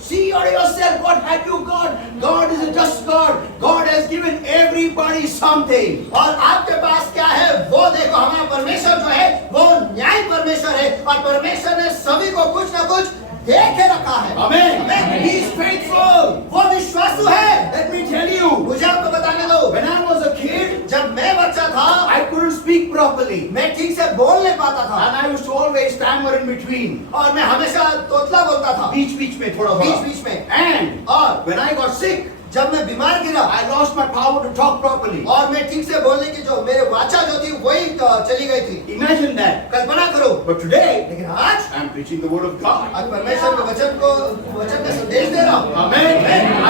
See or yourself, what have you got? God is a just God. God has given everybody something. और आपके पास क्या है वो देखो। हमारा परमेश्वर जो है वो न्याय परमेश्वर है और परमेश्वर ने सभी को कुछ ना कुछ दे के रखा है। Amen. He is faithful. वो विश्वासु है। Let me tell you, मुझे आपको बताने दो, when I was a kid, जब मैं बच्चा था I couldn't speak properly. मैं ठीक से बोल नहीं पाता था And I used to always stammer in between. और मैं हमेशा तोतला बोलता था बीच में थोड़ा बीच में। And और when I got sick, जब मैं बीमार गिरा I lost my power to talk properly. और मैं ठीक से बोलने की जो मेरे वाचा जो थी वही चली गई थी। Imagine that. कल्पना करो। But today, लेकिन आज I am preaching the word of God. आज परमेश्वर के वचन का संदेश दे रहा हूँ। Amen.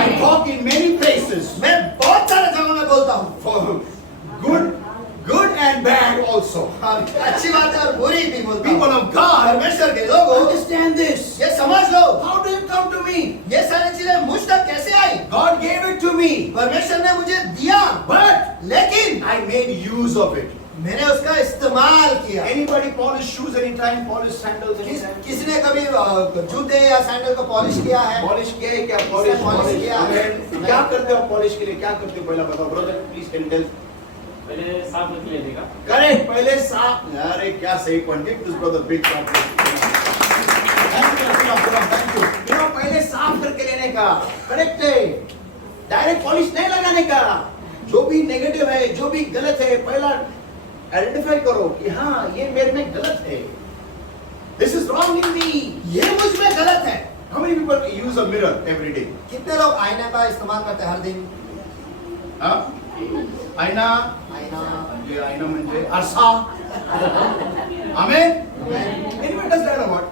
I talk in many places. मैं बहुत सारे जगहों में बोलता हूँ, For good and bad also. और अच्छी बात है और बुरी भी बोलता People हूँ। of God, परमेश्वर के लोगों understand this. ये समझ लो, How did it come to me? ये सारी चीजें मुझ तक कैसे आई? God gave it to me. परमेश्वर ने मुझे दिया, But लेकिन I made use of it. मैंने उसका इस्तेमाल किया। Anybody polish shoes anytime? Polish sandals anytime? किसी ने कभी जूते या सैंडल को पॉलिश किया है? पॉलिश किया है क्या? इसने polish किया है। Amen. क्या करते हो पॉलिश के लिए? क्या करते हो पहला बताओ ब्रदर, प्लीज कैन टेल। पहले साफ रख लेने का। करेक्ट, पहले साफ। अरे क्या सही point, give this brother big clap. Thank you. पहले साफ करके लेने का। करेक्ट है। डायरेक्ट पॉलिश नहीं लगाने का। जो भी नेगेटिव है, जो भी गलत है, पहला आइडेंटिफाई करो कि हाँ ये मेरे में गलत है। दिस इज रॉन्ग इन मी। ये मुझ में गलत है। How many people use a mirror every day? कितने लोग आईने का इस्तेमाल करते हैं हर दिन? हाँ? आईना, आईना, ये आईना म्हणजे आरसा। आमेन? Anyone does that or what?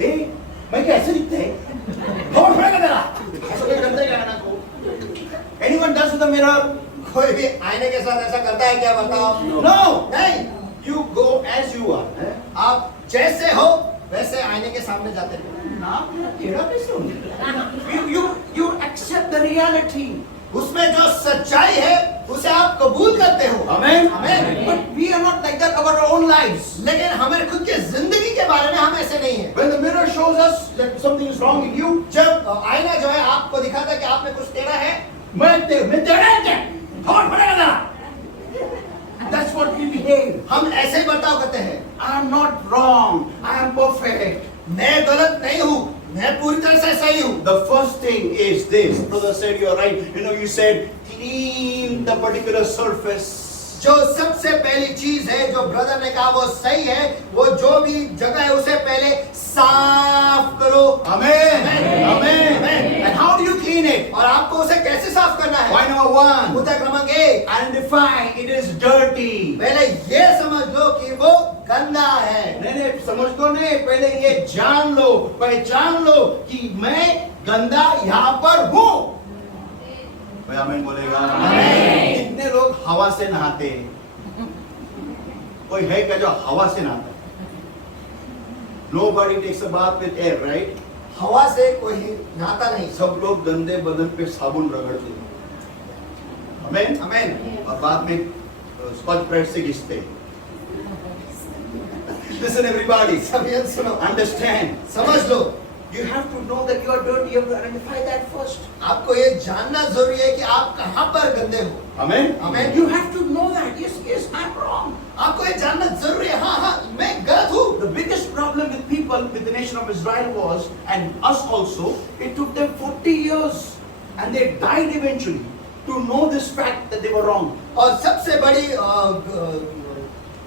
ए, मैं क्या ऐसे दिखते हैं? कौन पड़ेगा तेरा? ऐसा कोई करता है क्या आईना को? Anyone does with a mirror? कोई भी आईने के साथ ऐसा करता है क्या बताओ? No. नहीं। You go as you are. आप जैसे हो वैसे आईने के सामने जाते हैं। नाम मेरा टेढ़ा कैसे हो गया? You accept the reality. उसमें जो सच्चाई है उसे आप कबूल करते हो। Amen. Amen. But we are not like that about our own lives. लेकिन हमारे खुद के जिंदगी के बारे में हम ऐसे नहीं है। When the mirror shows us that something is wrong in you, जब आईना जो है आपको दिखाता है कि आप में कुछ टेढ़ा है, मैं टेढ़ा है क्या? कौन पड़ेगा तेरा? That's what we behave. हम ऐसे ही बर्ताव करते हैं। I am not wrong. I am perfect. मैं गलत नहीं हूँ, मैं पूरी तरह से सही हूँ। The first thing is this. Brother said you are right. You know, you said clean the particular surface. जो सबसे पहली चीज है जो ब्रदर ने कहा वो सही है, वो जो भी जगह है उसे पहले साफ करो। Amen. Amen. Amen. And how do you clean it? और आपको उसे कैसे साफ करना है? Point number 1. मुद्दा क्रमांक 1, Identify it is dirty. पहले ये समझ लो कि वो गंदा है। नहीं समझ दो नहीं, पहले ये जान लो, पहचान लो कि मैं गंदा यहाँ पर हूँ। भाई आमीन बोलेगा। कितने लोग हवा से नहाते हैं? कोई है क्या जो हवा से नहाता है? Nobody takes a bath with air, right? हवा से कोई नहाता नहीं। सब लोग गंदे बदन पे साबुन रगड़ते हैं। आमीन। आमीन। और बाद में स्कॉच ब्राइट से घिसते हैं। Listen everybody, सभी सुनो, understand. समझ लो, You have to know that you are dirty. You have to identify that first. आपको ये जानना जरूरी है कि आप कहाँ पर गंदे हो। Amen. Amen. You have to know that. Yes, I'm wrong. आपको ये जानना जरूरी है। हाँ, मैं गलत हूँ। The biggest problem with people, with the nation of Israel was, and us also, it took them 40 years, and they died eventually to know this fact that they were wrong. और सबसे बड़ी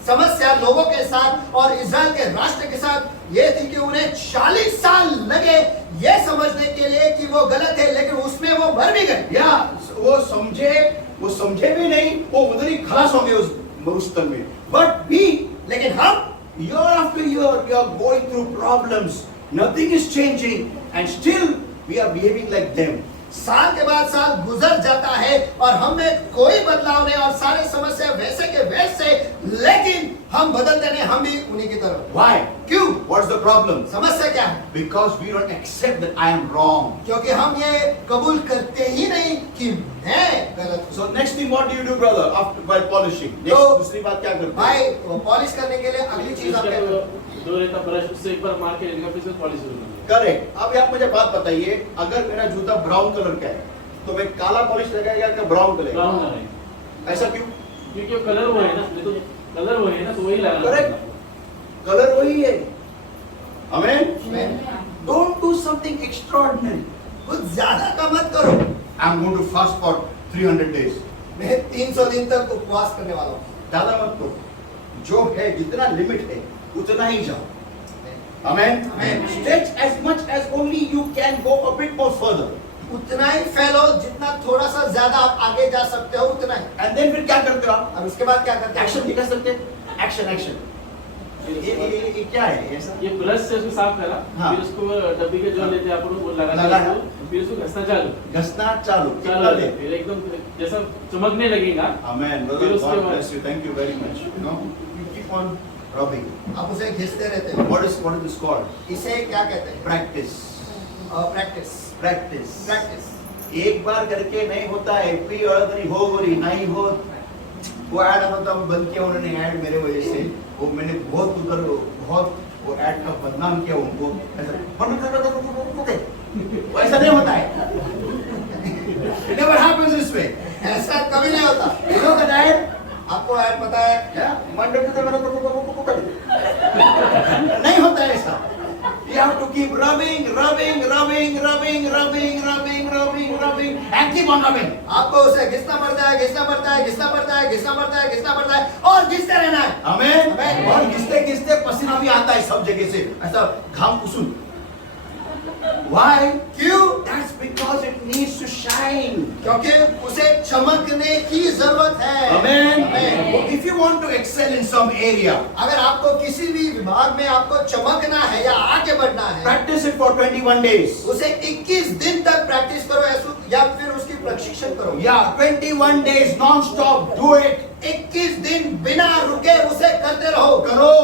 समस्या लोगों के साथ और इज़राइल के राष्ट्र के साथ ये थी कि उन्हें 40 साल लगे ये समझने के लिए कि वो गलत है, लेकिन उसमें वो मर भी गए। या वो समझे भी नहीं, वो उधर ही खलास हो गए उस मरुस्थल में। But we लेकिन हम year after year, we are going through problems. Nothing is changing, and still we are behaving like them. साल के बाद साल गुजर जाता है और हम में कोई बदलाव नहीं और सारे समस्या वैसे के वैसे, लेकिन हम बदलते नहीं, हम भी उन्हीं की तरह। Why? क्यों? What's the problem? समस्या क्या है? Because we don't accept that I am wrong. क्योंकि हम ये कबूल करते ही नहीं कि मैं गलत हूँ। So next thing, what do you do, brother? After while polishing, next तो दूसरी बात क्या करते हो? भाई पॉलिश करने के लिए अगली चीज आप क्या करते हो? जो रहता ब्रश उससे एक बार मार के लेने का फिर से पॉलिश शुरू करना। करेक्ट। अब आप मुझे बात बताइए, अगर मेरा जूता ब्राउन कलर का है, तो मैं काला पॉलिश लगाएगा क्या ब्राउन कलर? ब्राउन ना है, ऐसा क्यों? क्योंकि वो कलर वो है ना, तो कलर वो है ना, तो वही लगाना। Correct. कलर वही है। आमेन। Amen. Don't do something extraordinary. कुछ ज्यादा का मत करो। I'm going to fast for 300 days. मैं 300 दिन तक उपवास करने वाला हूँ। ज्यादा मत करो। जो है जितना लिमिट है उतना ही जाओ। Amen. Amen. Stretch as much as only you can, go a bit more further. उतना ही फैलो जितना थोड़ा सा ज्यादा आप आगे जा सकते हो उतना ही। And then फिर क्या करते हो आप? अब उसके बाद क्या करते हैं? एक्शन दिखा सकते हैं? एक्शन। ये क्या है ऐसा? ये ब्रश से उसको साफ करा, हाँ। फिर उसको डब्बी के जो लेते हैं अपन वो लगाना, लगाना। फिर उसको घसना चालू घसना चालू। कितना चालू देर? फिर एकदम जैसा चमकने लगेगा। Amen. फिर Brother, उसके God बाद- bless you. Thank you very much. You know, you keep on rubbing. आप उसे घिसते रहते हो। What is this called? इसे क्या कहते हैं? Practice. प्रैक्टिस। Practice. प्रैक्टिस। एक बार करके नहीं होता है, कोई और नहीं हो रही नहीं हो। वो ऐड मतलब बंद किया उन्होंने, ऐड मेरे वजह से वो मैंने बहुत उधर बहुत वो ऐड का बदनाम किया उनको। वो ऐसा नहीं होता है। It never happens this way. ऐसा कभी नहीं होता। You know that ad? आपको ऐड पता है? Yeah? नहीं होता है ऐसा। You have to keep rubbing and keep on rubbing. आपको उसे घिसना पड़ता है और घिसते रहना है। Amen. Amen. और घिसते पसीना भी आता है सब जगह से, ऐसा घाम कुसुम। Why? क्यों? That's because it needs to shine. क्योंकि उसे चमकने की जरूरत है। Amen. Amen. If you want to excel in some area, अगर आपको किसी भी विभाग में आपको चमकना है या आगे बढ़ना है, practice it for 21 days. उसे 21 दिन तक प्रैक्टिस करो या फिर उसकी प्रशिक्षण करो। Yeah, 21 days non-stop. Do it. 21 दिन बिना रुके उसे करते रहो। करो।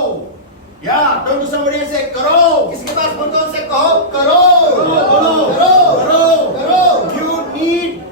Yeah, turn to somebody and say, करो। किसके पास बोलते हो उसे कहो करो।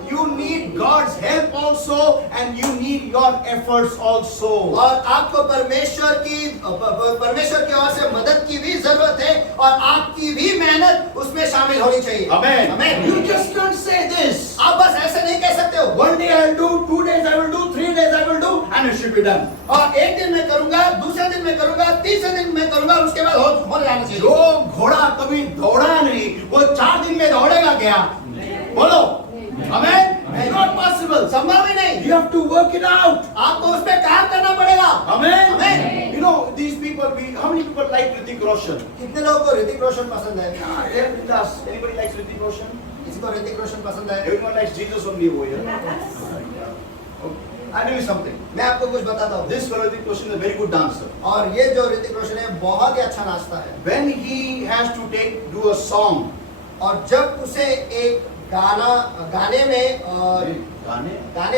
You need God's help also, and you need your efforts also. और आपको परमेश्वर की ओर से मदद की भी जरूरत है और आपकी भी मेहनत उसमें शामिल होनी चाहिए। Amen. Amen. You just can't say this. आप बस ऐसे नहीं कह सकते हो। 1 day I'll do, 2 days I will do, 3 days I will do, and it should be done. और एक दिन में करूंगा, दूसरे दिन में करूंगा, तीसरे दिन में करूंगा, उसके बाद हो जाना चाहिए। जो घोड़ा कभी दौड़ा नहीं, वो 4 दिन में दौड़ेगा क्या? बोलो। Amen. It's not possible. संभव ही नहीं। You have to work it out. आपको उस पे काम करना पड़ेगा। Amen. Amen. You know, these people, how many people like Hrithik Roshan? कितने लोगों को ऋतिक रोशन पसंद है? Yeah, with us. Anybody likes Hrithik Roshan? किसी को ऋतिक रोशन पसंद है? Everyone likes Jesus only over here. Okay. I'll tell you something. मैं आपको कुछ बताता हूँ। This fellow Hrithik Roshan is a very good dancer. और ये जो ऋतिक रोशन है बहुत ही अच्छा नाचता है। When he has to do a song, और जब उसे एक गाने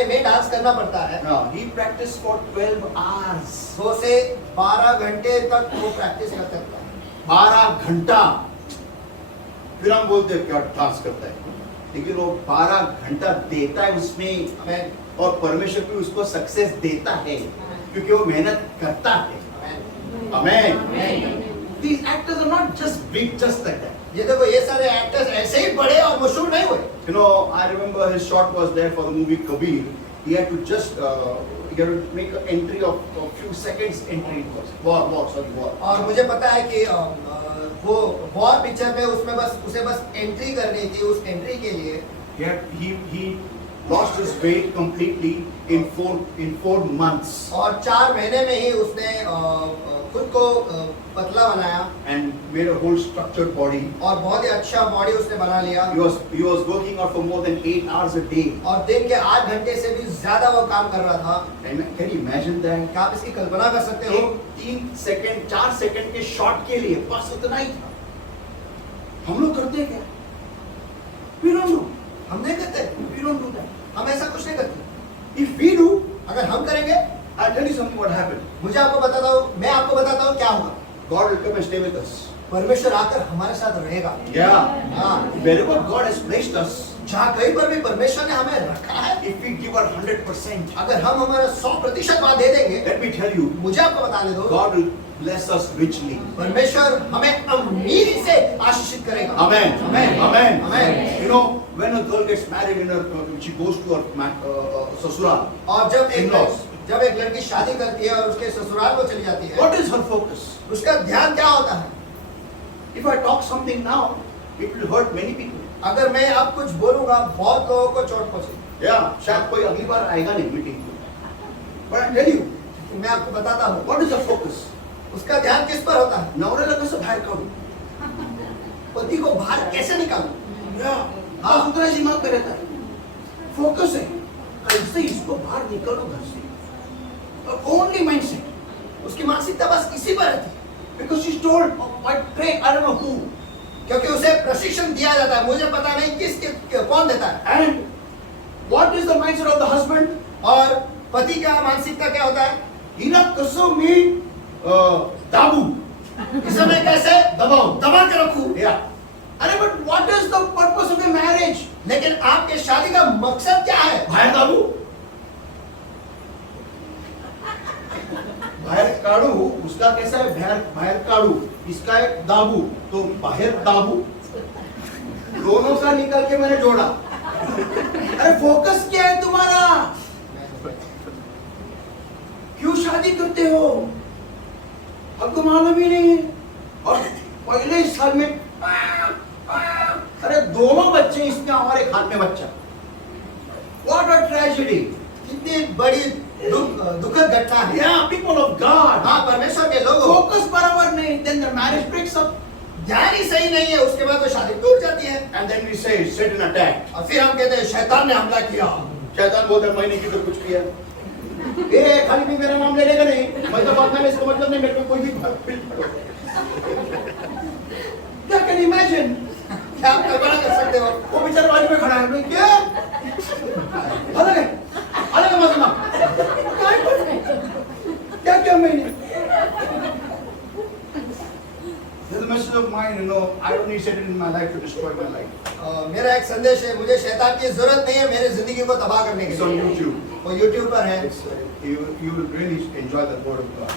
में डांस करना पड़ता है, he practiced for 12 hours. तो उसे 12 घंटे तक वो प्रैक्टिस करता है। 12 घंटा। फिर हम बोलते हैं क्या डांस करता है, लेकिन वो 12 घंटा देता है उसमें, Amen. और परमेश्वर भी उसको सक्सेस देता है क्योंकि वो मेहनत करता है। Amen. Amen. These actors are not just big just like that. ये देखो ये सारे एक्टर्स ऐसे ही बड़े और मशहूर नहीं हुए। You know, I remember his shot was there for the movie Kabir. He had to just he had to make an entry of a few seconds entry. War. और मुझे पता है कि वो वॉर पिक्चर में उसमें उसे बस एंट्री करनी थी। उस एंट्री के लिए He lost his weight completely in 4 months. और 4 महीने में ही उसने खुद को पतला बनाया and made a whole structured body. और बहुत ही अच्छा बॉडी उसने बना लिया He was working out for more than 8 hours a day. और दिन के 8 घंटे से भी ज्यादा वो काम कर रहा था। And can you imagine that? क्या आप इसकी कल्पना कर सकते हो? 3 सेकंड 4 सेकंड के शॉट के लिए बस इतना ही था। हम लोग करते क्या? We don't do. हम नहीं करते, We don't do that. हम ऐसा कुछ नहीं करते। If we do, अगर हम करेंगे, I'll tell you something what happened. मुझे आपको बताता हूँ, मैं आपको बताता हूँ क्या होगा। God will come and stay with us. परमेश्वर आकर हमारे साथ रहेगा। Yeah. हाँ, Wherever God has placed us, जहाँ कहीं पर भी परमेश्वर ने हमें रखा है, if we give our 100%, अगर हम हमारा 100% बात दे देंगे, let me tell you, मुझे आपको बताने दो, God will bless us richly. परमेश्वर हमें अमीरी से आशीषित करेगा। Amen. Amen. Amen. Amen. You know, when a girl gets married in her, she goes to her sasural. और In-laws. जब एक लड़की शादी करती है और उसके ससुराल को चली जाती है, What is her focus? उसका ध्यान क्या होता है? If I talk something now, it will hurt many people. अगर मैं अब कुछ बोलूंगा, बहुत लोगों को चोट पहुंचेगी। Yeah, शायद कोई अगली बार आएगा नहीं मीटिंग में. But I tell you, मैं आपको बताता हूँ, what is the focus? उसका ध्यान किस पर होता है? नवरे लगा से बाहर करूँ. पति को बाहर कैसे निकालूं? Yeah, हाँ उतना ही दिमाग पे रहता है. Focus है, कैसे इसको बाहर निकालूं घर से. Only mindset. उसकी मानसिकता बस इसी पर रहती है, Because she's told by train, I don't know who. क्योंकि उसे प्रशिक्षण दिया जाता है, मुझे पता नहीं कौन देता है। And what is the mindset of the husband? और पति का मानसिकता क्या होता है? हिना कसो में दाबू. इस समय कैसे दबा के रखूं। Yeah. अरे but what is the purpose of a marriage? लेकिन आपके शादी का मकसद क्या है? बाहर दाबू. बाहर काढू, उसका कैसा है बाहर काढू, इसका है दाबू, तो बाहर दाबू, दोनों का निकल के मैंने जोड़ा. अरे फोकस क्या है तुम्हारा? क्यों शादी करते हो? आपको मालूम ही नहीं है. और पहले साल में अरे दोनों बच्चे इसमें और एक हाथ में बच्चा. What a tragedy. कितनी बड़ी दुखद घटना है। Yeah, people of God. हाँ, परमेश्वर के लोगों, फोकस बराबर नहीं, then the marriage breaks up. ध्यान ही सही नहीं है, उसके बाद वो शादी टूट जाती है। And then we say Satan attacked. और फिर हम कहते हैं शैतान ने हमला किया। शैतान बोलता है मैंने की तो कुछ किया. ये खाली भी मेरा नाम ले लेगा नहीं, मतलब बात में इसका मतलब नहीं, मेरे को कोई भी क्या can you imagine? क्या आप कल्पना कर सकते हो? वो बेचारा बाजू में खड़ा है, मैं क्या अलग है मतलब क्या मैंने. There's a message of mine, you know, I don't need Satan in my life to destroy my life. मेरा एक संदेश है, मुझे शैतान की जरूरत नहीं है मेरी जिंदगी को तबाह करने के It's on लिए। YouTube. वो YouTube पर है। You will really enjoy the word of God.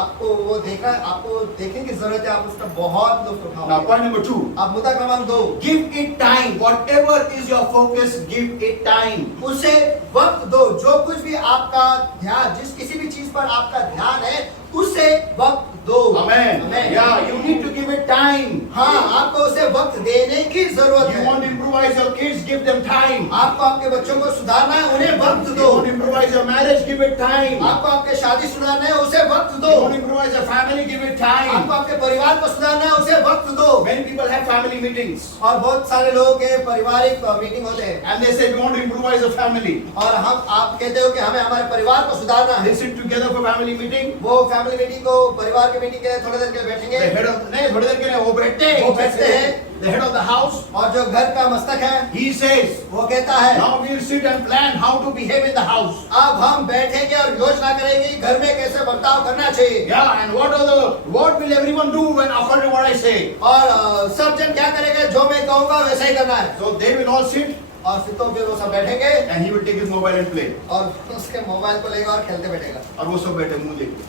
आपको वो देखना, आपको देखने की जरूरत है, आप उसका बहुत लुत्फ Now, उठाओगे। point number 2. अब मुद्दा क्रमांक 2, Give it time. Whatever is your focus, give it time. उसे वक्त दो। जो कुछ भी आपका ध्यान, जिस किसी भी चीज पर आपका ध्यान है, उसे वक्त दो। Amen. Amen. Yeah, you need to give it time. हाँ, आपको उसे वक्त देने की जरूरत You है। want to improvise your kids, give them time. आपको आपके बच्चों को सुधारना है, उन्हें वक्त You दो। want to improvise your marriage, give it time. आपको आपके शादी सुधारना है, उसे वक्त You दो। want to improvise your family, give it time. आपको आपके परिवार को सुधारना है, उसे वक्त दो। Many people have family meetings. और बहुत सारे लोगों के पारिवारिक मीटिंग होते हैं, And they say, we want to improvise the family. और आप कहते हो कि हमें हमारे परिवार को सुधारना है। They sit together for family meeting. वो फैमिली मीटिंग को, परिवार की मीटिंग के लिए थोड़ी देर के लिए बैठेंगे। The head of, नहीं थोड़ी देर के लिए वो बैठते हैं. The head of the house. और जो घर का मस्तक है, He says, वो कहता है, now we'll sit and plan how to behave in the house. अब हम बैठेंगे और योजना करेंगे कि घर में कैसे बर्ताव करना चाहिए। Yeah, and what will everyone do when according to what I say? और सब जन क्या करेंगे, जो मैं कहूँगा वैसा ही करना है। So they will all sit और फिर वो सब बैठेंगे and he will take his mobile and play. और उसके मोबाइल को लेगा और खेलते बैठेगा। और वो सब बैठे मुंह लेके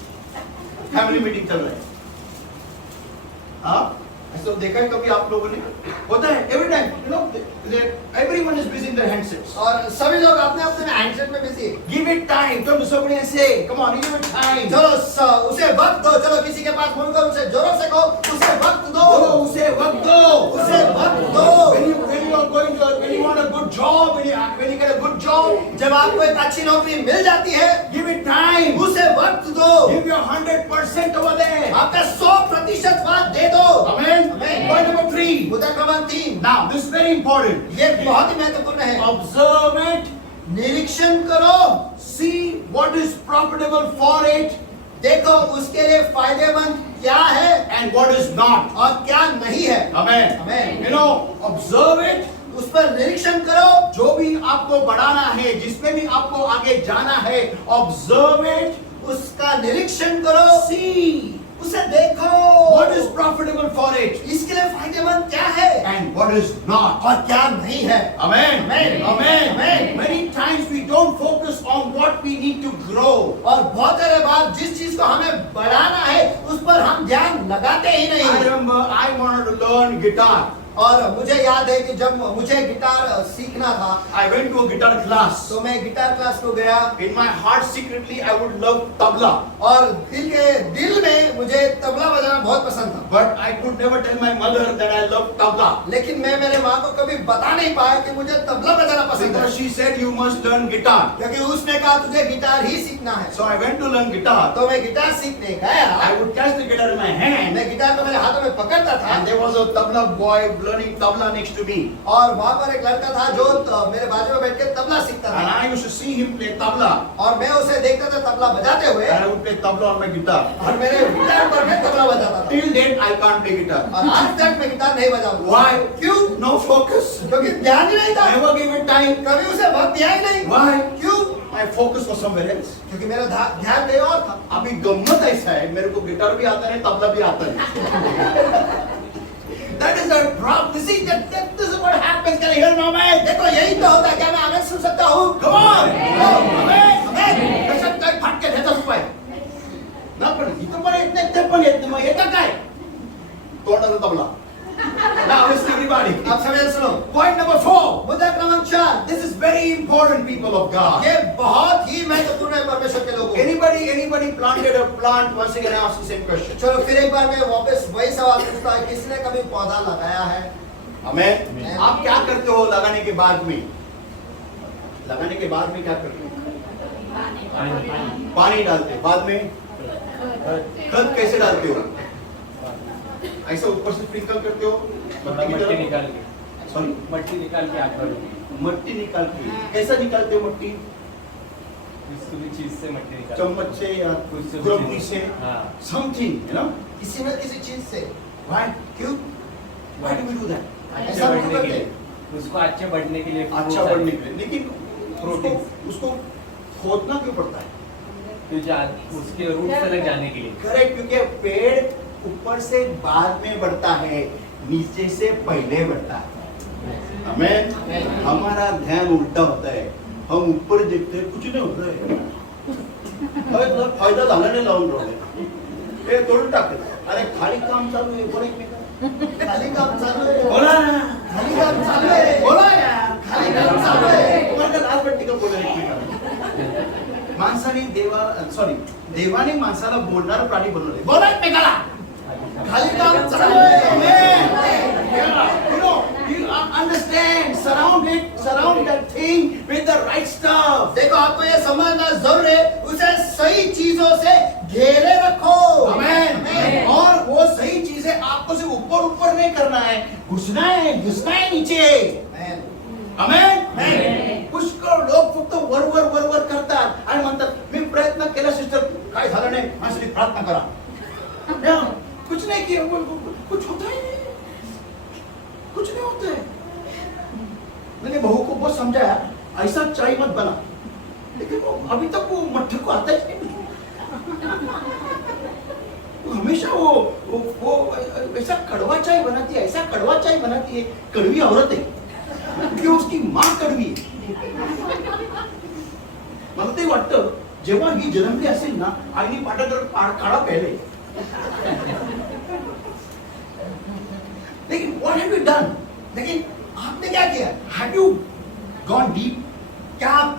फैमिली मीटिंग चल रहा है. हाँ, ऐसा देखा है कभी आप लोगों ने? होता है every time, you know, everyone is busy in their handsets. और सभी लोग अपने अपने हैंडसेट में बिजी है। Give it time. Come to somebody and say, come on, give it time. चलो उसे वक्त दो। चलो किसी के पास मुड़कर उसे जोरों से कहो, उसे वक्त दो। उसे वक्त दो. उसे वक्त दो। When you are going to, when you want a good job, when you get a good job, job, जब आपको एक अच्छी नौकरी मिल जाती है, give it time. उसे वक्त दो, Give your 100% over there. आपका 100% वक्त दे दो। Amen. Amen. Point number 3. मुद्दा क्रमांक 3, Now, this is very important. ये बहुत ही महत्वपूर्ण है। Observe it. निरीक्षण करो, See what is profitable for it देखो उसके लिए फायदेमंद क्या है and what is not. और क्या नहीं है। Amen. Amen. You know, observe it. उस पर निरीक्षण करो, जो भी आपको बढ़ाना है, जिसमें भी आपको आगे जाना है, observe it. उसका निरीक्षण करो, See उसे देखो, what is profitable for it इसके लिए फायदेमंद क्या है and what is not. और क्या नहीं है। Amen. Amen. Amen. Amen. Many times we don't focus on what we need to grow. और बहुत सारे बार जिस चीज को हमें बढ़ाना है उस पर हम ध्यान लगाते ही I नहीं। remember I wanted to learn guitar. और मुझे याद है कि जब मुझे गिटार सीखना था I went to a guitar class. तो मैं गिटार क्लास को गया In my heart secretly I would love tabla. और दिल में मुझे तबला बजाना बहुत पसंद था। But I could never tell my mother that I love tabla. लेकिन मैं मेरे माँ को कभी बता नहीं पाया कि मुझे तबला बजाना पसंद है, Because she said you must learn guitar. क्योंकि उसने कहा तुझे गिटार ही सीखना है। So I went to learn guitar. तो मैं गिटार सीखने गया, I would catch the guitar in my hand. मैं गिटार को मेरे हाथों में पकड़ता था And there was a tabla boy learning tabla next to me. और वहाँ पर एक लड़का था जो मेरे बाजू में बैठ के तबला सीखता And था I used to see him play tabla. और मैं उसे देखता था तबला बजाते हुए And I would play tabla on my guitar. और मेरे गिटार पर मैं तबला बजाता था। Till date I can't play guitar. और आज तक मैं गिटार नहीं बजाऊंगा। Why? क्यों? No focus. क्योंकि ध्यान ही नहीं था, Never gave it time. कभी उसे वक्त दिया ही नहीं। Why? क्यों? My focus was somewhere else. क्योंकि मेरा ध्यान कहीं और था। अभी गम्मत ऐसा है, मेरे को गिटार भी आता है, तबला भी आता है। That is the problem. This is what happens. Can you hear me, man? देखो यही तो होता है। क्या मैं आवाज सुन सकता हूँ? Come on. Amen. Amen. कशात काय फाटके देतात रुपये? ना पण इथं पण येत नाही, ते पण येत नाही, मग येतं काय? तोंडाला तबला. Now listen everybody. आप सभी सुनो। Point number 4. मुद्दा क्रमांक 4, This is very important, people of God. ये बहुत ही महत्वपूर्ण है परमेश्वर के लोगों। Anybody planted a plant? Once again, I ask the same question. चलो फिर एक बार मैं वापस वही सवाल पूछता हूँ, किसने कभी पौधा लगाया है? Amen. Amen. आप क्या करते हो लगाने के बाद में? लगाने के बाद में क्या करते हो? पानी डालते हो। बाद में खत कैसे डालते हो? ऐसा ऊपर से स्प्रिंकल करते हो? मट्टी निकाल के, सॉरी, मट्टी निकाल के आप करो। मट्टी निकाल के कैसा निकालते हो मट्टी? किसी भी चीज से मट्टी निकाल, चम्मच से या कुछ से खुरपी से? हाँ। Something, you know? किसी न किसी चीज से। Why? क्यों? Why do we do that? अच्छे ऐसा क्यों बढ़ने के करते लिए, हैं? उसको अच्छे बढ़ने के लिए, अच्छा बढ़ने के लिए, लेकिन Protein. उसको खोदना क्यों पड़ता है? उसके रूट तक जाने के लिए। करेक्ट, क्योंकि पेड़ ऊपर से बाद में बढ़ता है, नीचे से पहले बढ़ता है। हमें हमारा ध्यान उल्टा होता है, हम ऊपर देखते हैं कुछ नहीं होता है, अरे तुला फायदा झाला नाही लावून राहिले ते तोडून टाकते। अरे खाली काम चालू आहे, बोला एकमेकांना। खाली काम चालू है। बोला ना, खाली काम चालू है। बोला यार, खाली काम चालू है। तुम्हाला काय लाज वाटते का बोलायला एकमेकांना? माणसाने देवाने माणसाला बोलणारा प्राणी बनवले, बोला एकमेकाला। खाली काम चालू है। You know, you understand, surround that thing with the right stuff. देखो आपको ये समझना जरूर है, उसे सही चीजों से घेरे रखो। Amen. और वो सही चीजें आपको सिर्फ ऊपर नहीं करना है, घुसना है नीचे। Amen. Amen. पुष्कळ लोक फक्त वर करतात आणि म्हणतात मी प्रयत्न केला सिस्टर, काय झालं नाही, माझ्यासाठी प्रार्थना करा। कुछ नहीं किया, कुछ होता ही नहीं, कुछ नहीं होता है। मैंने बहू को बहुत समझाया, ऐसा चाय मत बना, लेकिन वो अभी तक वो मट्ठे को आता ही नहीं। वो हमेशा वो ऐसा कड़वा चाय बनाती है, ऐसा कड़वा चाय बनाती है, कड़वी औरत है, क्योंकि उसकी माँ कड़वी है। मला ते वाटतं जेव्हा ही जन्मली असेल ना, आईने पाठावर काढा प्यायले। लेकिन what have you done? लेकिन आपने क्या किया? Have you gone deep? क्या आप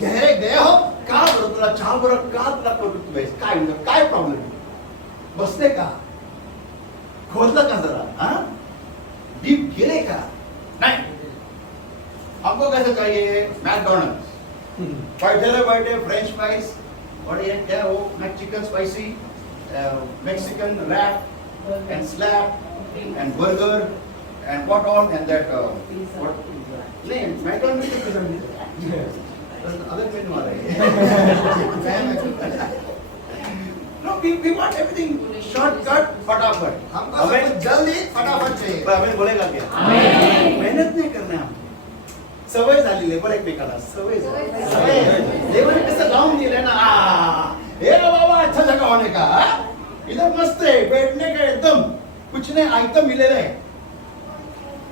गहरे गए हो? का बरं तुला चहा बरं का तुला प्रवृत्ती व्हायची? काय म्हणजे काय प्रॉब्लेम? बसले का? खोदलं का जरा? हाँ? डीप गेले का? नहीं। हमको कैसे चाहिए? मैकडॉनल्ड्स। बैठे फ्रेंच फ्राइज और ये क्या वो chicken spicy Mexican wrap and slap and burger and what all and that what नहीं मैकडॉनल्ड्स के किस्म अदर मेनू आ रहे हैं No, we want everything shortcut, फटाफट. हमको सब कुछ जल्दी फटाफट चाहिए. हमें बोलेगा क्या? मेहनत नाही करणार हम. सवय झालेली आहे बरं एकमेकाला. सवय. देवाने कसं लावून दिले ना. हे बाबा अच्छा जगह होने का. इधर मस्त है बैठने का एकदम कुछ नहीं आइटम मिले रहे.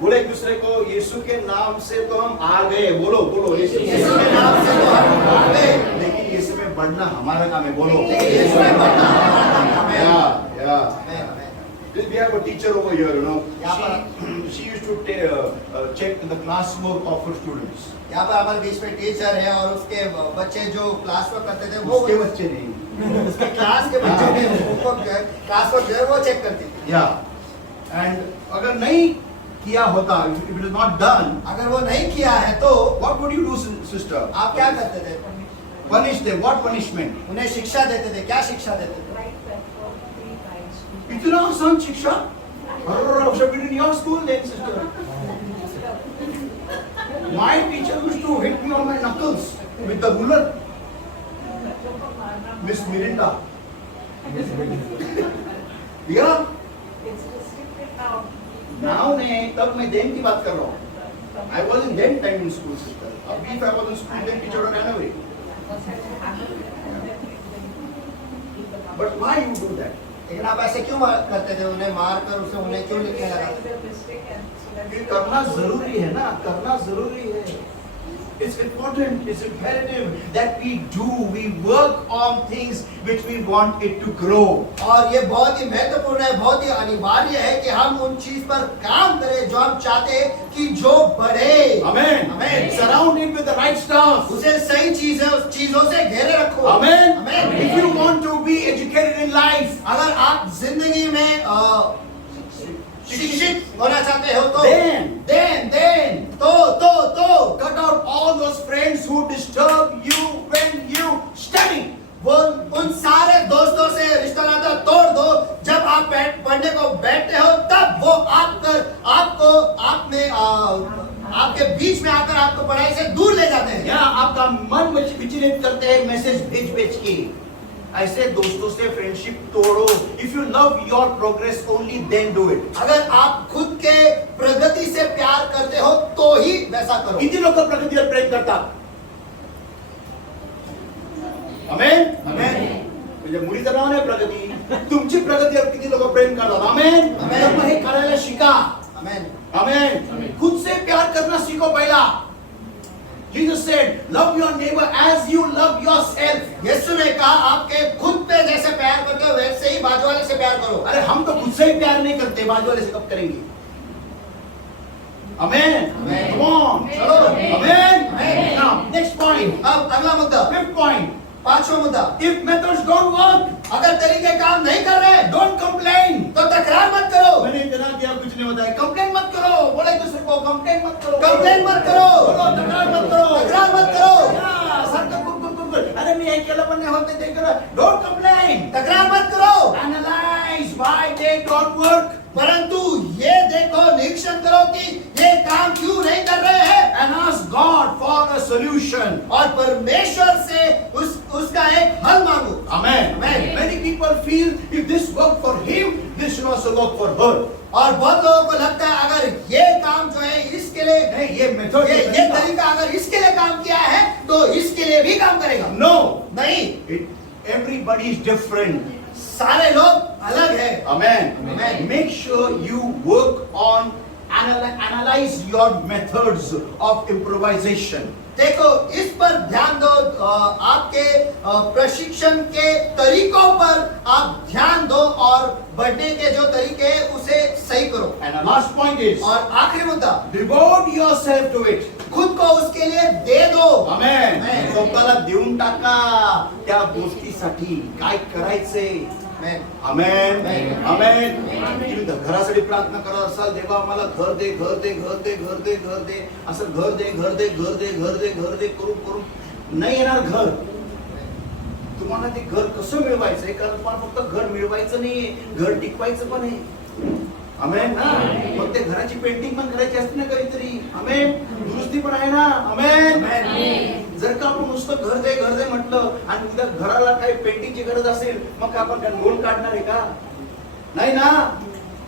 बोले एक दूसरे को यीशु के नाम से तो हम आ गए. बोलो यीशु के नाम से तो हम आ गए. लेकिन यीशु में बढ़ना हमारा काम है. बोलो यीशु में बढ़ना हमारा काम है. Yeah. We have a teacher over here, you know. She used to check the classwork of her students. यहाँ पर हमारे बीच में टीचर है और उसके बच्चे जो क्लास वर्क करते थे वो उसके बच्चे नहीं. उसके क्लास के बच्चे थे उनको क्लास वर्क जो है वो चेक करती थी. Yeah. And अगर नहीं किया होता, if it is not done, अगर वो नहीं किया है तो what would you do, sister? आप क्या करते थे? Punish them. What punishment? उन्हें शिक्षा देते थे. क्या शिक्षा देते थे? इतना आसान शिक्षा? Should be in your school then, sister. My teacher used to hit me on my knuckles with the ruler. Miss Mirinda. Yeah. Now नहीं, तब मैं then की बात कर रहा हूँ. I was in then time in school, sister. अभी if I was in school, then teacher would ran away. But why you do that? लेकिन आप ऐसे क्यों करते थे? उन्हें मार कर उन्हें क्यों लिखने लगा? ये करना जरूरी है ना, करना जरूरी है. It's important, it's imperative that we work on things which we want it to grow. और ये बहुत ही महत्वपूर्ण है, बहुत ही अनिवार्य है कि हम उन चीज पर काम करें जो हम चाहते हैं कि जो बढ़े. Amen. Amen. Surround it with the right stuff. उसे सही चीजें उस चीजों से घेरे रखो. Amen. Amen. If you want to be educated in life, अगर आप जिंदगी में शिक्षित होना चाहते हो तो then तो cut out all those friends who disturb you when you study. वो उन सारे दोस्तों से रिश्ता नाता तोड़ दो. जब आप पढ़ने को बैठते हो तब वो आपके बीच में आकर आपको पढ़ाई से दूर ले जाते हैं. या आपका मन विचलित करते हैं मैसेज भेज के. ऐसे दोस्तों से फ्रेंडशिप तोड़ो. If you love your progress only then do it. अगर आप खुद के प्रगति से प्यार करते हो तो ही वैसा करो. किती लोक प्रगतीवर प्रेम करतात? आमेन. म्हणजे मुलीचं नाव नाही प्रगती. तुमची प्रगतीवर किती लोक प्रेम करतात? आमेन. तर हे करायला शिका. आमेन. खुद से प्यार करना सीखो पहला. Jesus said, love your neighbor as you love yourself. यीशु ने कहा आपके खुद पे जैसे प्यार करते हो वैसे ही बाजू वाले से प्यार करो. अरे हम तो खुद से ही प्यार नहीं करते, बाजू वाले से कब करेंगे? Amen. Come on. चलो. Amen. Now, next point. अब अगला मुद्दा. Fifth point. पांचवा मुद्दा. If methods don't work, अगर तरीके काम नहीं कर रहे don't complain. तो तकरार मत करो. मैंने इतना किया कुछ नहीं होता है. कंप्लेन मत करो. बोले दूसरे को कंप्लेन मत करो. कंप्लेन मत करो. बोलो तकरार मत करो. तकरार मत करो. सारखं कुक. अरे मी हे केलं पण नाही होत ते करा. Don't complain. तकरार मत करो. Analyze why they don't work. परंतु ये देखो, निरीक्षण करो कि ये काम क्यों नहीं कर रहे हैं. And ask God for a solution. और परमेश्वर से उसका एक हल मांगो. Amen. Amen. Many people feel if this worked for him, this should also work for her. और बहुत लोगों को लगता है अगर ये काम जो है इसके लिए नहीं, ये मेथड ये तरीका अगर इसके लिए काम किया है तो इसके लिए भी काम करेगा. No. नहीं. Everybody is different. सारे लोग अलग है. Amen. Amen. Make sure you work on analyze your methods of improvisation. देखो, इस पर ध्यान दो. आपके प्रशिक्षण के तरीकों पर आप ध्यान दो और बढ़ने के जो तरीके हैं उसे सही करो. And the last point is, और आखिरी मुद्दा, devote yourself to it. खुद को उसके लिए दे दो. Amen. Amen. स्वतःला देऊन टाका त्या गोष्टीसाठी काय करायचे. Amen. आमेन. Amen. आमेन. तुम्ही घरासाठी प्रार्थना करत असाल, देवा आम्हाला घर दे असं घर दे करून नाही येणार घर. तुम्हाला ते घर कसं मिळवायचंय, कारण तुम्हाला फक्त घर मिळवायचं नाहीये, घर टिकवायचं पण आहे. आमेन. मग ते घराची पेंटिंग पण करायची असते ना कधीतरी. आमेन. दुरुस्ती पण आहे ना. आमेन. जर का आपण नुसतं घर दे म्हटलं आणि उद्या घराला काही पेंटिंगची गरज असेल, मग आपण काय लोन काढणार आहे का? नाही ना.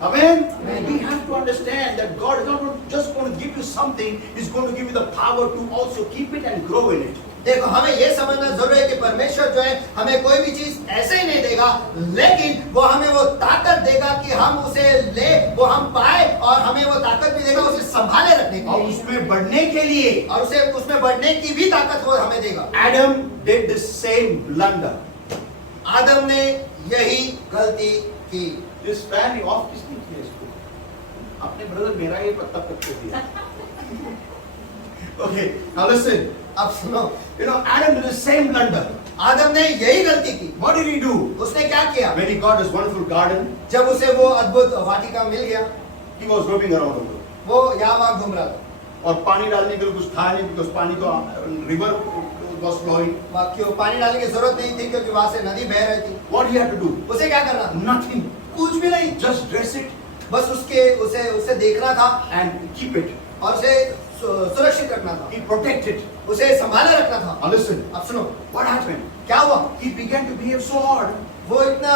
Amen. We have to understand that God is not just going to give you something, He's going to give you the power to also keep it and grow in it. देखो हमें ये समझना जरूरी है कि परमेश्वर जो है हमें कोई भी चीज ऐसे ही नहीं देगा, लेकिन वो हमें वो ताकत देगा कि हम उसे ले, वो हम पाए, और हमें वो ताकत भी देगा उसे संभाले रखने की, और उसमें बढ़ने के लिए, और उसे उसमें बढ़ने की भी ताकत वो हमें देगा. Adam did the same blunder. आदम ने यही गलती की. This fan ही off किसने किया इसको? अपने ब्रदर मेरा ये पत्ता पत्ते दिया. Okay, now listen. अब सुनो, You know, Adam did the same blunder. आदम ने यही गलती की. What did he do? उसने क्या किया? When he got this wonderful garden, जब उसे वो अद्भुत वाटिका मिल गया, he was roaming around the world. वो यहाँ वहाँ घूम रहा था. और पानी डालने के लिए कुछ था नहीं, because पानी तो river was flowing. वहाँ क्यों पानी डालने की जरूरत नहीं थी, क्योंकि वहाँ से नदी बह रही थी. What he had to do? उसे क्या करना था? Nothing. कुछ भी नहीं. Just dress it बस उसे देखना था and keep it. और उसे सुरक्षित रखना था. He protected. उसे संभाले रखना था. Now listen. अब सुनो, What happened? क्या हुआ? He began to behave so odd. वो इतना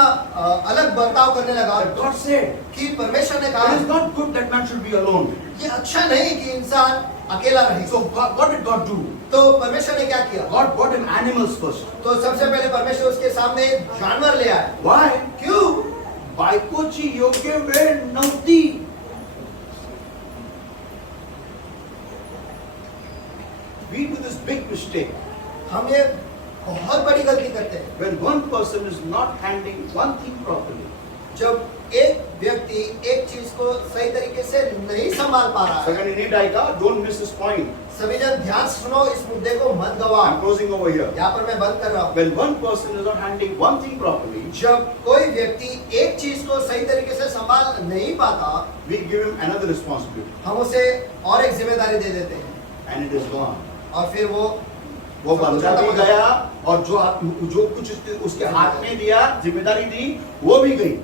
अलग बर्ताव करने लगा But God said, कि परमेश्वर ने it कहा is not good that man should be alone. ये अच्छा नहीं कि इंसान अकेला रहे. So what did God do? तो परमेश्वर ने क्या किया? God brought him animals first. तो सबसे पहले परमेश्वर उसके सामने जानवर ले आए. Why? क्यों? बायकोची योग्य वेळ नव्हती. We do this big mistake. हम ये बहुत बड़ी गलती करते हैं. When one person is not handling one thing properly. जब एक व्यक्ति एक चीज को सही तरीके से नहीं संभाल पा रहा है. Second, you need don't miss this point. सभी जन ध्यान से सुनो, इस मुद्दे को मत गवा. I'm closing over here. यहाँ पर मैं बंद कर रहा हूँ. When one person is not handling one thing properly, जब कोई व्यक्ति एक चीज को सही तरीके से संभाल नहीं पाता, we give him another responsibility. हम उसे और एक जिम्मेदारी दे देते हैं, And it is gone. और फिर वो बंदा भी गया, और जो कुछ उसके हाथ में दिया, जिम्मेदारी दी, वो भी गई.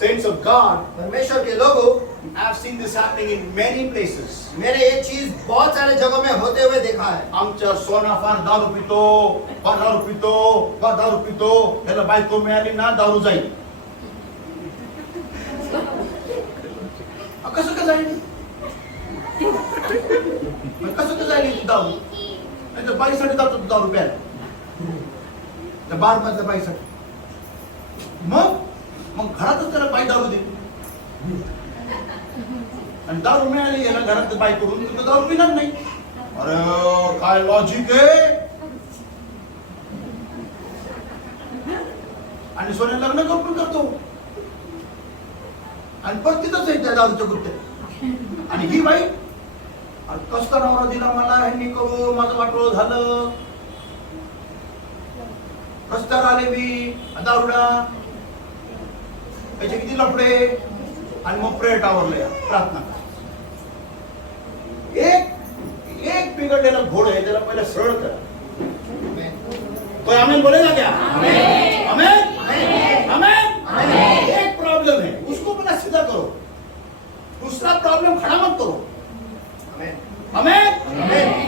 Saints of God, परमेश्वर के लोगों, I have seen this happening in many places. मैंने ये चीज बहुत सारे जगहों में होते हुए देखा है. आमच्या सोना फार दारू पितो, त्याला बायको मिळाली ना दारू जाईल. कसं का जाईल? कसं का जाईल दारू? नाही तर बाईसाठी जातो दारू प्यायला, त्या बार मधल्या बाईसाठी. मग घरातच त्याला बाई दारू दे, आणि दारू मिळाली याला घरात बाई करून तर दारू पिणार नाही. अरे काय लॉजिक आहे? आणि सोन्या लग्न करून करतो, आणि परत तिथंच आहे त्या दारूच्या गुत्त्यात. आणि ही बाई कसं नवरा दिला मला, ह्यांनी करू, माझं वाटोळं झालं, रस्त्यावर आले मी दारुडा, त्याचे किती लफडे, आणि मग प्रेयर टावरले प्रार्थना. एक बिघडलेला घोड आहे, त्याला पहिला सरळ करा. कोई आमीन बोलेगा क्या? आमीन. आमीन. एक प्रॉब्लम है, उसको पहले सीधा करो, दूसरा प्रॉब्लम खड़ा मत करो. आमेन.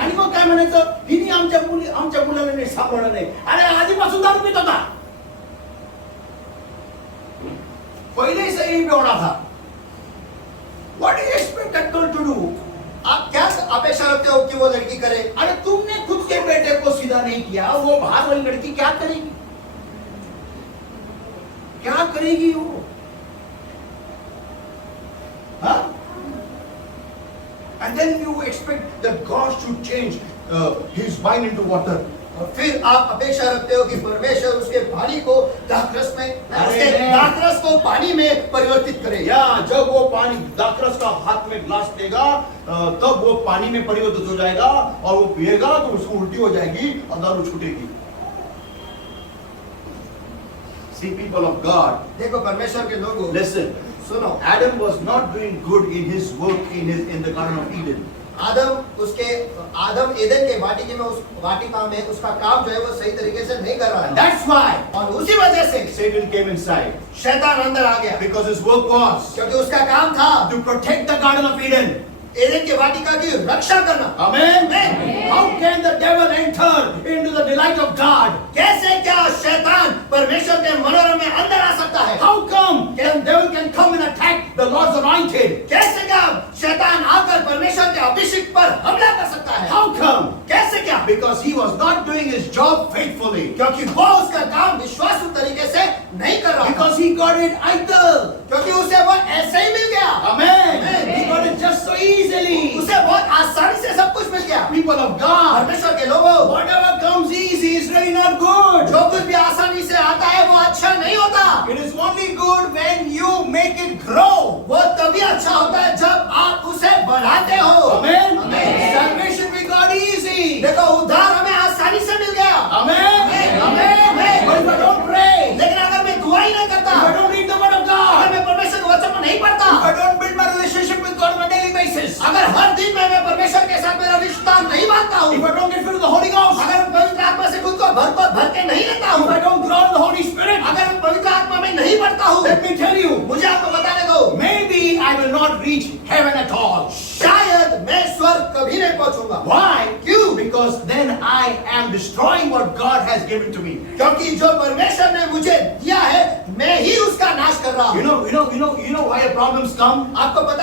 आणि मग काय म्हणायचं, हिने आमच्या मुलाला नाही सांभाळलं नाही. अरे आधीपासून दारू पित होता, पहले से ही बेवड़ा था. What do you expect that girl to do? आप क्या अपेक्षा रखते हो कि वो लड़की करे? अरे तुमने खुद के बेटे को सीधा नहीं किया, वो बाहर वाली लड़की क्या करेगी? क्या करेगी वो? हाँ? And then you expect that God should change his wine into water. और फिर आप अपेक्षा रखते हो कि परमेश्वर उसके पानी को दाखरस में, उसके दाखरस को पानी में परिवर्तित करे. या जब वो पानी दाखरस का हाथ में ग्लास लेगा, तब वो पानी में परिवर्तित हो जाएगा, और वो पिएगा तो उसको उल्टी हो जाएगी और दारू छूटेगी. See, people of God, देखो परमेश्वर के लोगों, listen. सुनो, Adam was not doing good in his work in the Garden of Eden. Adam Edan के वाटिका में उसका काम जो है वो सही तरीके से नहीं कर रहा And था। that's why और उसी वजह से Satan came inside. शैतान अंदर आ गया, Because his work was क्योंकि उसका काम था to protect the Garden of Eden. Edan के वाटिका की रक्षा करना। Amen. Amen. How can the devil enter into the delight of God? कैसे क्या शैतान परमेश्वर के मनोरम में अंदर आ सकता है? How come the devil can come and attack the Lord's anointed? कैसे क्या शैतान आकर परमेश्वर के अभिषेक पर हमला कर सकता है? How come? कैसे क्या? Because he was not doing his job faithfully. क्योंकि वो उसका काम विश्वासु तरीके से नहीं कर रहा था। Because he got it idle. क्योंकि उसे वो ऐसे ही मिल गया। Amen. Amen. He got it just so easily. उसे बहुत आसानी से सब कुछ मिल गया। People of God, परमेश्वर के लोगों, whatever comes easy is really not good. जो कुछ भी आसानी से आता है वो अच्छा नहीं होता। It is only good when you make it grow. वो तभी अच्छा होता है जब आप उसे बढ़ाते हो। Amen. Amen. Salvation we got easy. देखो उद्धार हमें आसानी से मिल गया। Amen. Amen. But if I don't pray, लेकिन अगर मैं दुआ ही नहीं करता, if I don't read the word of अगर God, मैं परमेश्वर के वचन को नहीं पढ़ता, if I don't build my relationship with God on a daily basis, अगर हर दिन मैं परमेश्वर के साथ मेरा रिश्ता नहीं बांधता हूँ, if I don't get filled with the Holy Ghost, अगर मैं पवित्र आत्मा से खुद को भर के नहीं लेता हूँ, if I don't grow in the Holy Spirit, अगर मैं पवित्र आत्मा में नहीं बढ़ता हूँ, let me tell you, मुझे आपको बताने दो, maybe I will not reach heaven at all. शायद मैं स्वर्ग कभी नहीं पहुंचूंगा। Why? क्यों? Because then I am destroying what God has given to me. क्योंकि जो परमेश्वर ने मुझे दिया है मैं ही उसका नाश कर रहा हूँ। You know why the problems come? आपको पता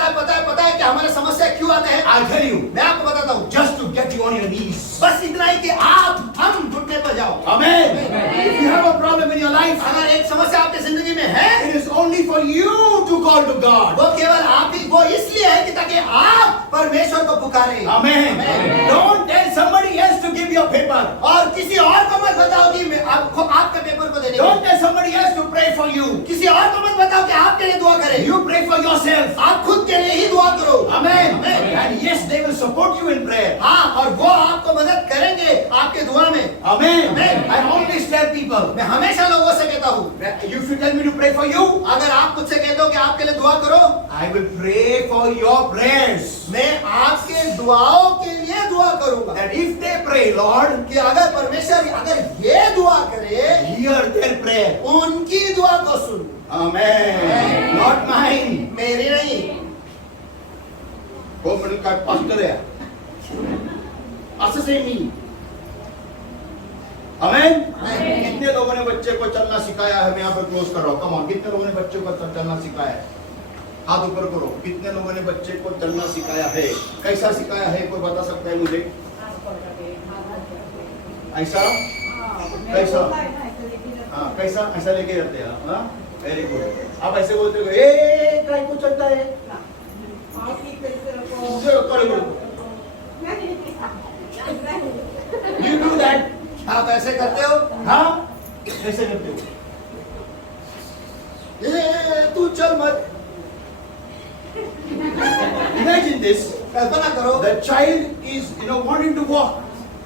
है कि हमारे समस्या क्यों आते हैं? I'll tell you. मैं आपको बताता हूँ, Just to get you on your knees. बस इतना ही कि हम घुटने पर जाओ। Amen. If you have a problem in your life, अगर एक समस्या आपकी जिंदगी में है, it is only for you to call to God. वो केवल आप ही, वो इसलिए है कि ताकि आप परमेश्वर को पुकारें। Amen. Amen. Don't tell somebody else to give you a paper. और किसी और को मत बताओ कि मैं आपको आपके पेपर को देने Don't के। tell somebody else to pray for you. किसी और को मत बताओ कि आपके लिए दुआ करें। You pray for yourself. आप खुद के लिए ही दुआ करो। Amen. Amen. And yes, they will support you in prayer. हाँ, और वो आपको मदद करेंगे आपके दुआ में। Amen. Amen. I always tell people, मैं हमेशा लोगों से कहता हूँ, if you tell me to pray for you, अगर आप मुझसे कहते हो कि आपके लिए दुआ करो, I will pray for your prayers. मैं आपके दुआओं के लिए दुआ करूंगा। That if they pray, Lord, कि अगर परमेश्वर अगर ये दुआ करे, hear their prayer. उनकी दुआ को सुन। Amen. Not mine. मेरी नहीं। Go middle cut pastor है. Us say me. Amen. कितने लोगों ने बच्चे को चलना सिखाया है? मैं यहाँ पर क्लोज कर रहा हूँ. Come on. कितने लोगों ने बच्चे को चलना सिखाया है? हाथ ऊपर करो. कितने लोगों ने बच्चे को चलना सिखाया है? कैसा सिखाया है? कोई बता सकता है मुझे? ऐसा? कैसा? हाँ, कैसा? ऐसा लेके जाते हैं. हाँ, वेरी गुड. आप ऐसे बोलते हो, ए काय को चलता है? You do that? आप ऐसे करते हो? हाँ, ऐसे करते हो. तू चल मत। Imagine this. कल्पना करो The child is, wanting to walk.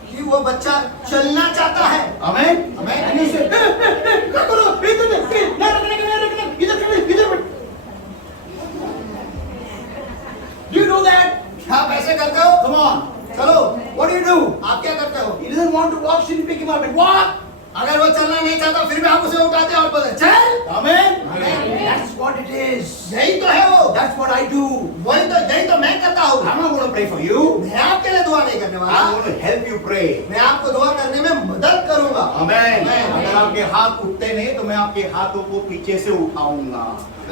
कि वो बच्चा चलना चाहता है। Amen. Amen. And you say, क्या करो? नहीं रखना, इधर. Do you do that? आप ऐसे करते हो? Come on. चलो, What do you do? आप क्या करते हो? He doesn't want to walk, so you pick him up and walk. अगर वो चलना नहीं चाहता फिर भी आप उसे उठाते हैं और बोलते हैं, चल। Amen. Amen. That's what it is. यही तो है वो। That's what I do. यही तो मैं करता हूँ। I'm not going to pray for you. मैं आपके लिए दुआ नहीं करने वाला। I'm going to help you pray. मैं आपको दुआ करने में मदद करूंगा। Amen. Amen. अगर आपके हाथ उठते नहीं तो मैं आपके हाथों को पीछे से उठाऊंगा,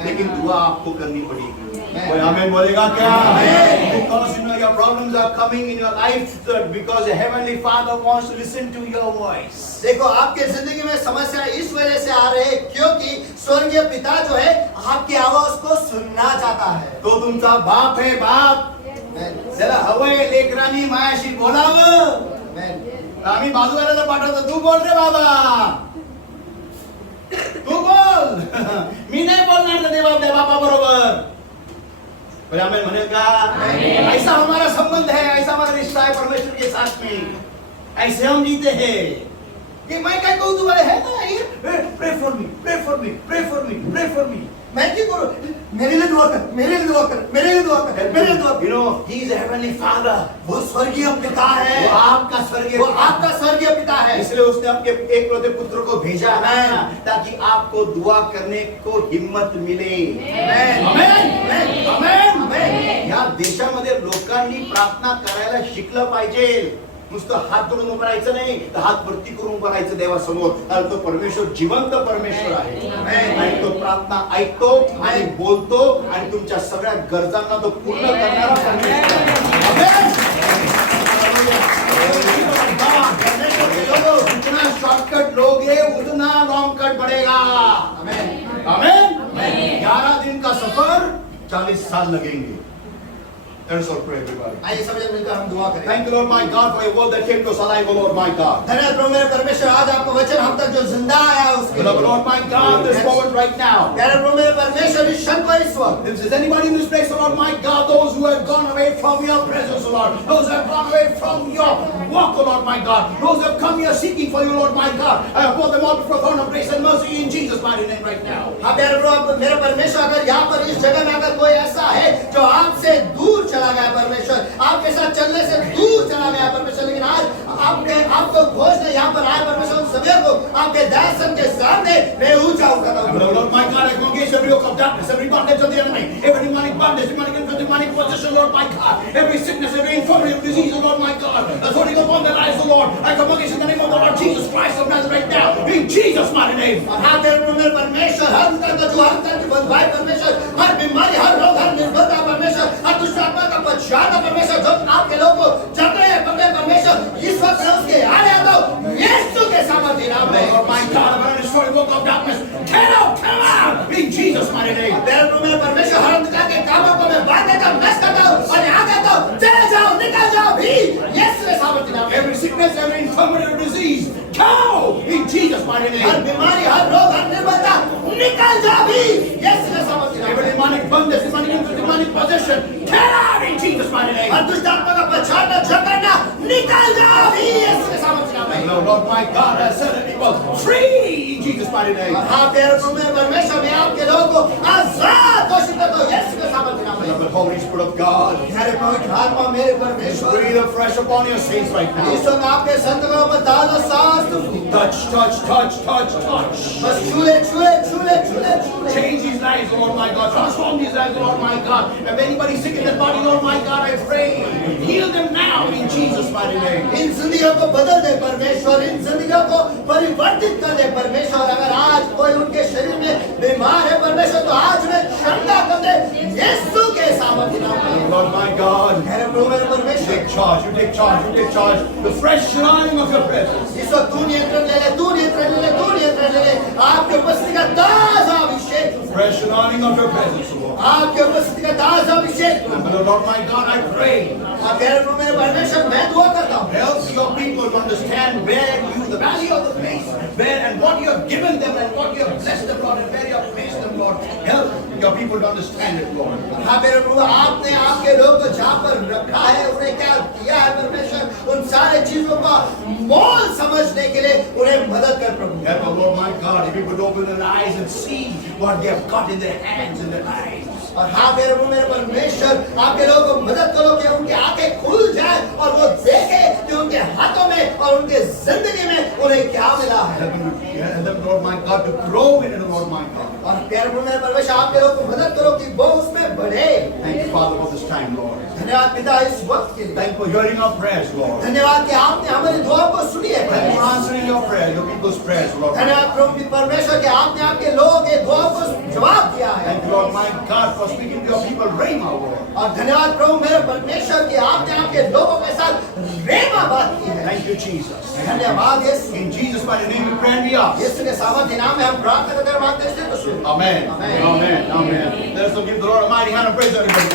लेकिन दुआ आपको करनी पड़ेगी। कोई आमीन बोलेगा क्या? Amen. Because your problems are coming in your life because the heavenly Father wants to listen to your voice. देखो आपके जिंदगी में समस्या इस वजह से आ रही है क्योंकि स्वर्गीय पिता जो है आपकी आवाज को सुनना चाहता है। तो तुमचा बाप है बाप. त्याला हवंय लेकरांनी मायाशी बोलावं. आम्ही बाजूवाल्याला पाठवतो, तू बोल रे बाबा, तू बोल. मी नाही बोलणार ते आपल्या बापा बरोबर. आमेन म्हणे का? ऐसा हमारा संबंध है, ऐसा हमारा रिश्ता है परमेश्वर के साथ में. ऐसे हम जीते हैं कि मैं क्या कहूँ, तुम्हारे है ना ये, pray for me, pray for me, pray for me, pray for me. मैं क्यों करूं? मेरे लिए दुआ कर, मेरे लिए दुआ कर, मेरे लिए दुआ कर, मेरे लिए दुआ कर। You know, He is a heavenly Father. वो स्वर्गीय पिता है, वो आपका स्वर्गीय वो पिता आपका स्वर्गीय पिता है। इसलिए उसने अपने एकलौते पुत्र को भेजा है ताकि आपको दुआ करने को हिम्मत मिले। आमेन, आमेन, आमेन, आमेन। या देशामध्ये लोकांनी प्रार्थना करायला शिकलं पाहिजे। नुसतं हात जोडून उभं राहायचं नाही, तर हात वरती करून उभं राहायचं देवासमोर, कारण तो परमेश्वर जिवंत परमेश्वर आहे आणि तो प्रार्थना ऐकतो आणि बोलतो आणि तुमच्या सगळ्या गरजांना तो पूर्ण करणारा परमेश्वर आहे। जितना शॉर्टकट लोगे उतना लॉन्ग कट बढ़ेगा। आमेन। 11 दिन का सफर 40 साल लगेंगे। Let us all pray, everybody. आइए सब जन मिलकर हम दुआ करें। Thank you, Lord my God, for your word that came to us alive, O Lord my God. धन्यवाद प्रभु मेरे परमेश्वर, आज आपका वचन हम तक जो जिंदा आया उसके Beloved लिए। Lord my God, this moment right now. प्यारे प्रभु मेरे परमेश्वर, इस क्षण को इस वक्त If there's anybody in this place, O Lord my God, those who have gone away from your presence, O Lord, those who have gone away from your walk, O Lord my God, those who have come here seeking for you, Lord my God, I have brought them all before the throne of grace and mercy in Jesus' mighty name right now. हाँ प्यारे प्रभु मेरे परमेश्वर, अगर यहाँ पर इस जगह में अगर कोई ऐसा है जो आपसे दूर चला गया परमेश्वर, आपके साथ चलने से दूर चला गया परमेश्वर, लेकिन आज आपको खोजने यहाँ पर आए परमेश्वर, उन सभी को आपके दर्शन के सामने मैं ऊंचा उठाता हूँ। Lord my God, I come against every yoke of darkness, every bondage of the enemy, every demonic bondage, demonic influence, demonic possession, Lord my God, every sickness, every infirmity, every disease, oh Lord my God, that's holding upon their lives, oh Lord. I come against in the name of the Lord Jesus Christ of Nazareth right now, in Jesus' mighty name. और हाँ मेरे परमेश्वर, हर तरह का जो हर तरह की बंधुआई परमेश्वर, हर बीमारी, हर रोग, हर निर्भरता परमेश्वर, हर दुष्ट आत्मा का पश्चाताप परमेश्वर, जो आपके लोगों को जकड़े हैं परमेश्वर, इस वक्त मैं उसके आड़े आता हूँ यीशु के सामर्थ्य नाम में। Oh my God, I'm destroy the work of darkness. Get out, come out, in Jesus' mighty name. मेरे परमेश्वर, हर अंधकार के कामों को मैं बांध देता हूँ, नष्ट करता हूँ और यहाँ कहता हूँ चले जाओ, निकल जाओ भी यीशु के सामर्थ्य नाम में। Every sickness, every infirmity, every disease, go in Jesus' mighty name. हर बीमारी, हर रोग, हर निर्भरता निकल जाओ भी यीशु के सामर्थ्य नाम Every में। demonic bondage, demonic influence, demonic possession, get out in Jesus' mighty name. हर दुष्ट आत्मा का पश्चाताप जकड़ना निकल जाओ भी यीशु के सामर्थ्य नाम में। Lord my God, I set the people free in Jesus' mighty name. हाँ मेरे परमेश्वर, मैं आपके लोगों को आजाद घोषित करता हूँ यीशु के सामर्थ्य नाम में। Beloved Holy Spirit of God, प्यारे पवित्र आत्मा मेरे just परमेश्वर, breathe afresh upon your saints right इस now. वक्त आपके संतों पर ताजा सांस दो। Touch, touch, touch, touch, touch. बस छूले छूले छूले छूले छूले। Change these lives, Lord my God. Transform these lives, Lord my God. If anybody sick in their body, Lord my God, I pray, heal them now in Jesus' mighty name. इन जिंदगियों को बदल दे परमेश्वर, इन जिंदगियों को परिवर्तित कर दे परमेश्वर। अगर आज कोई उनके शरीर में बीमार है परमेश्वर, तो आज में चंगा कर दे यीशु के सामर्थ्य नाम में। Lord my God, मेरे प्रभु मेरे परमेश्वर, take charge, you take charge, you take charge. The fresh shining of your presence. इस वक्त तू नियंत्रण ले ले, तू नियंत्रण ले ले, तू नियंत्रण ले ले। आपके उपस्थिति का ताजा अभिषेक, Fresh shining of your presence, Lord. आपके उपस्थिति का ताजा अभिषेक। And Lord my God, I pray, और मेरे प्रभु मेरे परमेश्वर, मैं दुआ करता हूँ help your people to understand where you, the value of the place, where and what you have given them and what you have blessed them, Lord, and where you have placed them, Lord. Help your people to understand it, Lord. हाँ मेरे प्रभु, आपने आपके लोग को जहाँ पर रखा है, उन्हें क्या किया है परमेश्वर, उन सारे चीजों का मोल समझने के लिए उन्हें मदद कर प्रभु। Help, oh Lord my God, if people open their eyes and see what they have got in their hands and their lives. और हाँ मेरे प्रभु मेरे परमेश्वर, आपके लोगों को मदद करो कि उनकी आंखें खुल जाए और वो देखे कि उनके हाथों में और उनके जिंदगी में उन्हें क्या मिला है। Help them, Lord my God, to grow in it, Lord my God. और प्यारे प्रभु मेरे परमेश्वर, आपके लोगों को मदद करो कि वो उसमें बढ़े। Thank you, Father, for this time, Lord. धन्यवाद पिता इस वक्त के लिए। Thank you for hearing our prayers, Lord. धन्यवाद कि आपने हमारी दुआ को सुनी है Thank you for परमेश्वर। answering your prayers, your people's prayers, Lord. धन्यवाद प्रभु की परमेश्वर कि आपने आपके लोगों के दुआ को जवाब दिया है। Thank you, Lord my God, for speaking to your people, Rhema, Lord. और धन्यवाद प्रभु मेरे परमेश्वर कि आपने आपके लोगों के साथ रेमा बात की है। Thank you, Jesus. धन्यवाद यीशु। In Jesus' mighty name we pray and we ask. यीशु के सामर्थ्य नाम में हम प्रार्थना करते हैं और मांगते हैं इसलिए तो सुनो। Amen. Amen. Amen. Amen. Let us give the Lord a mighty hand of praise, everybody.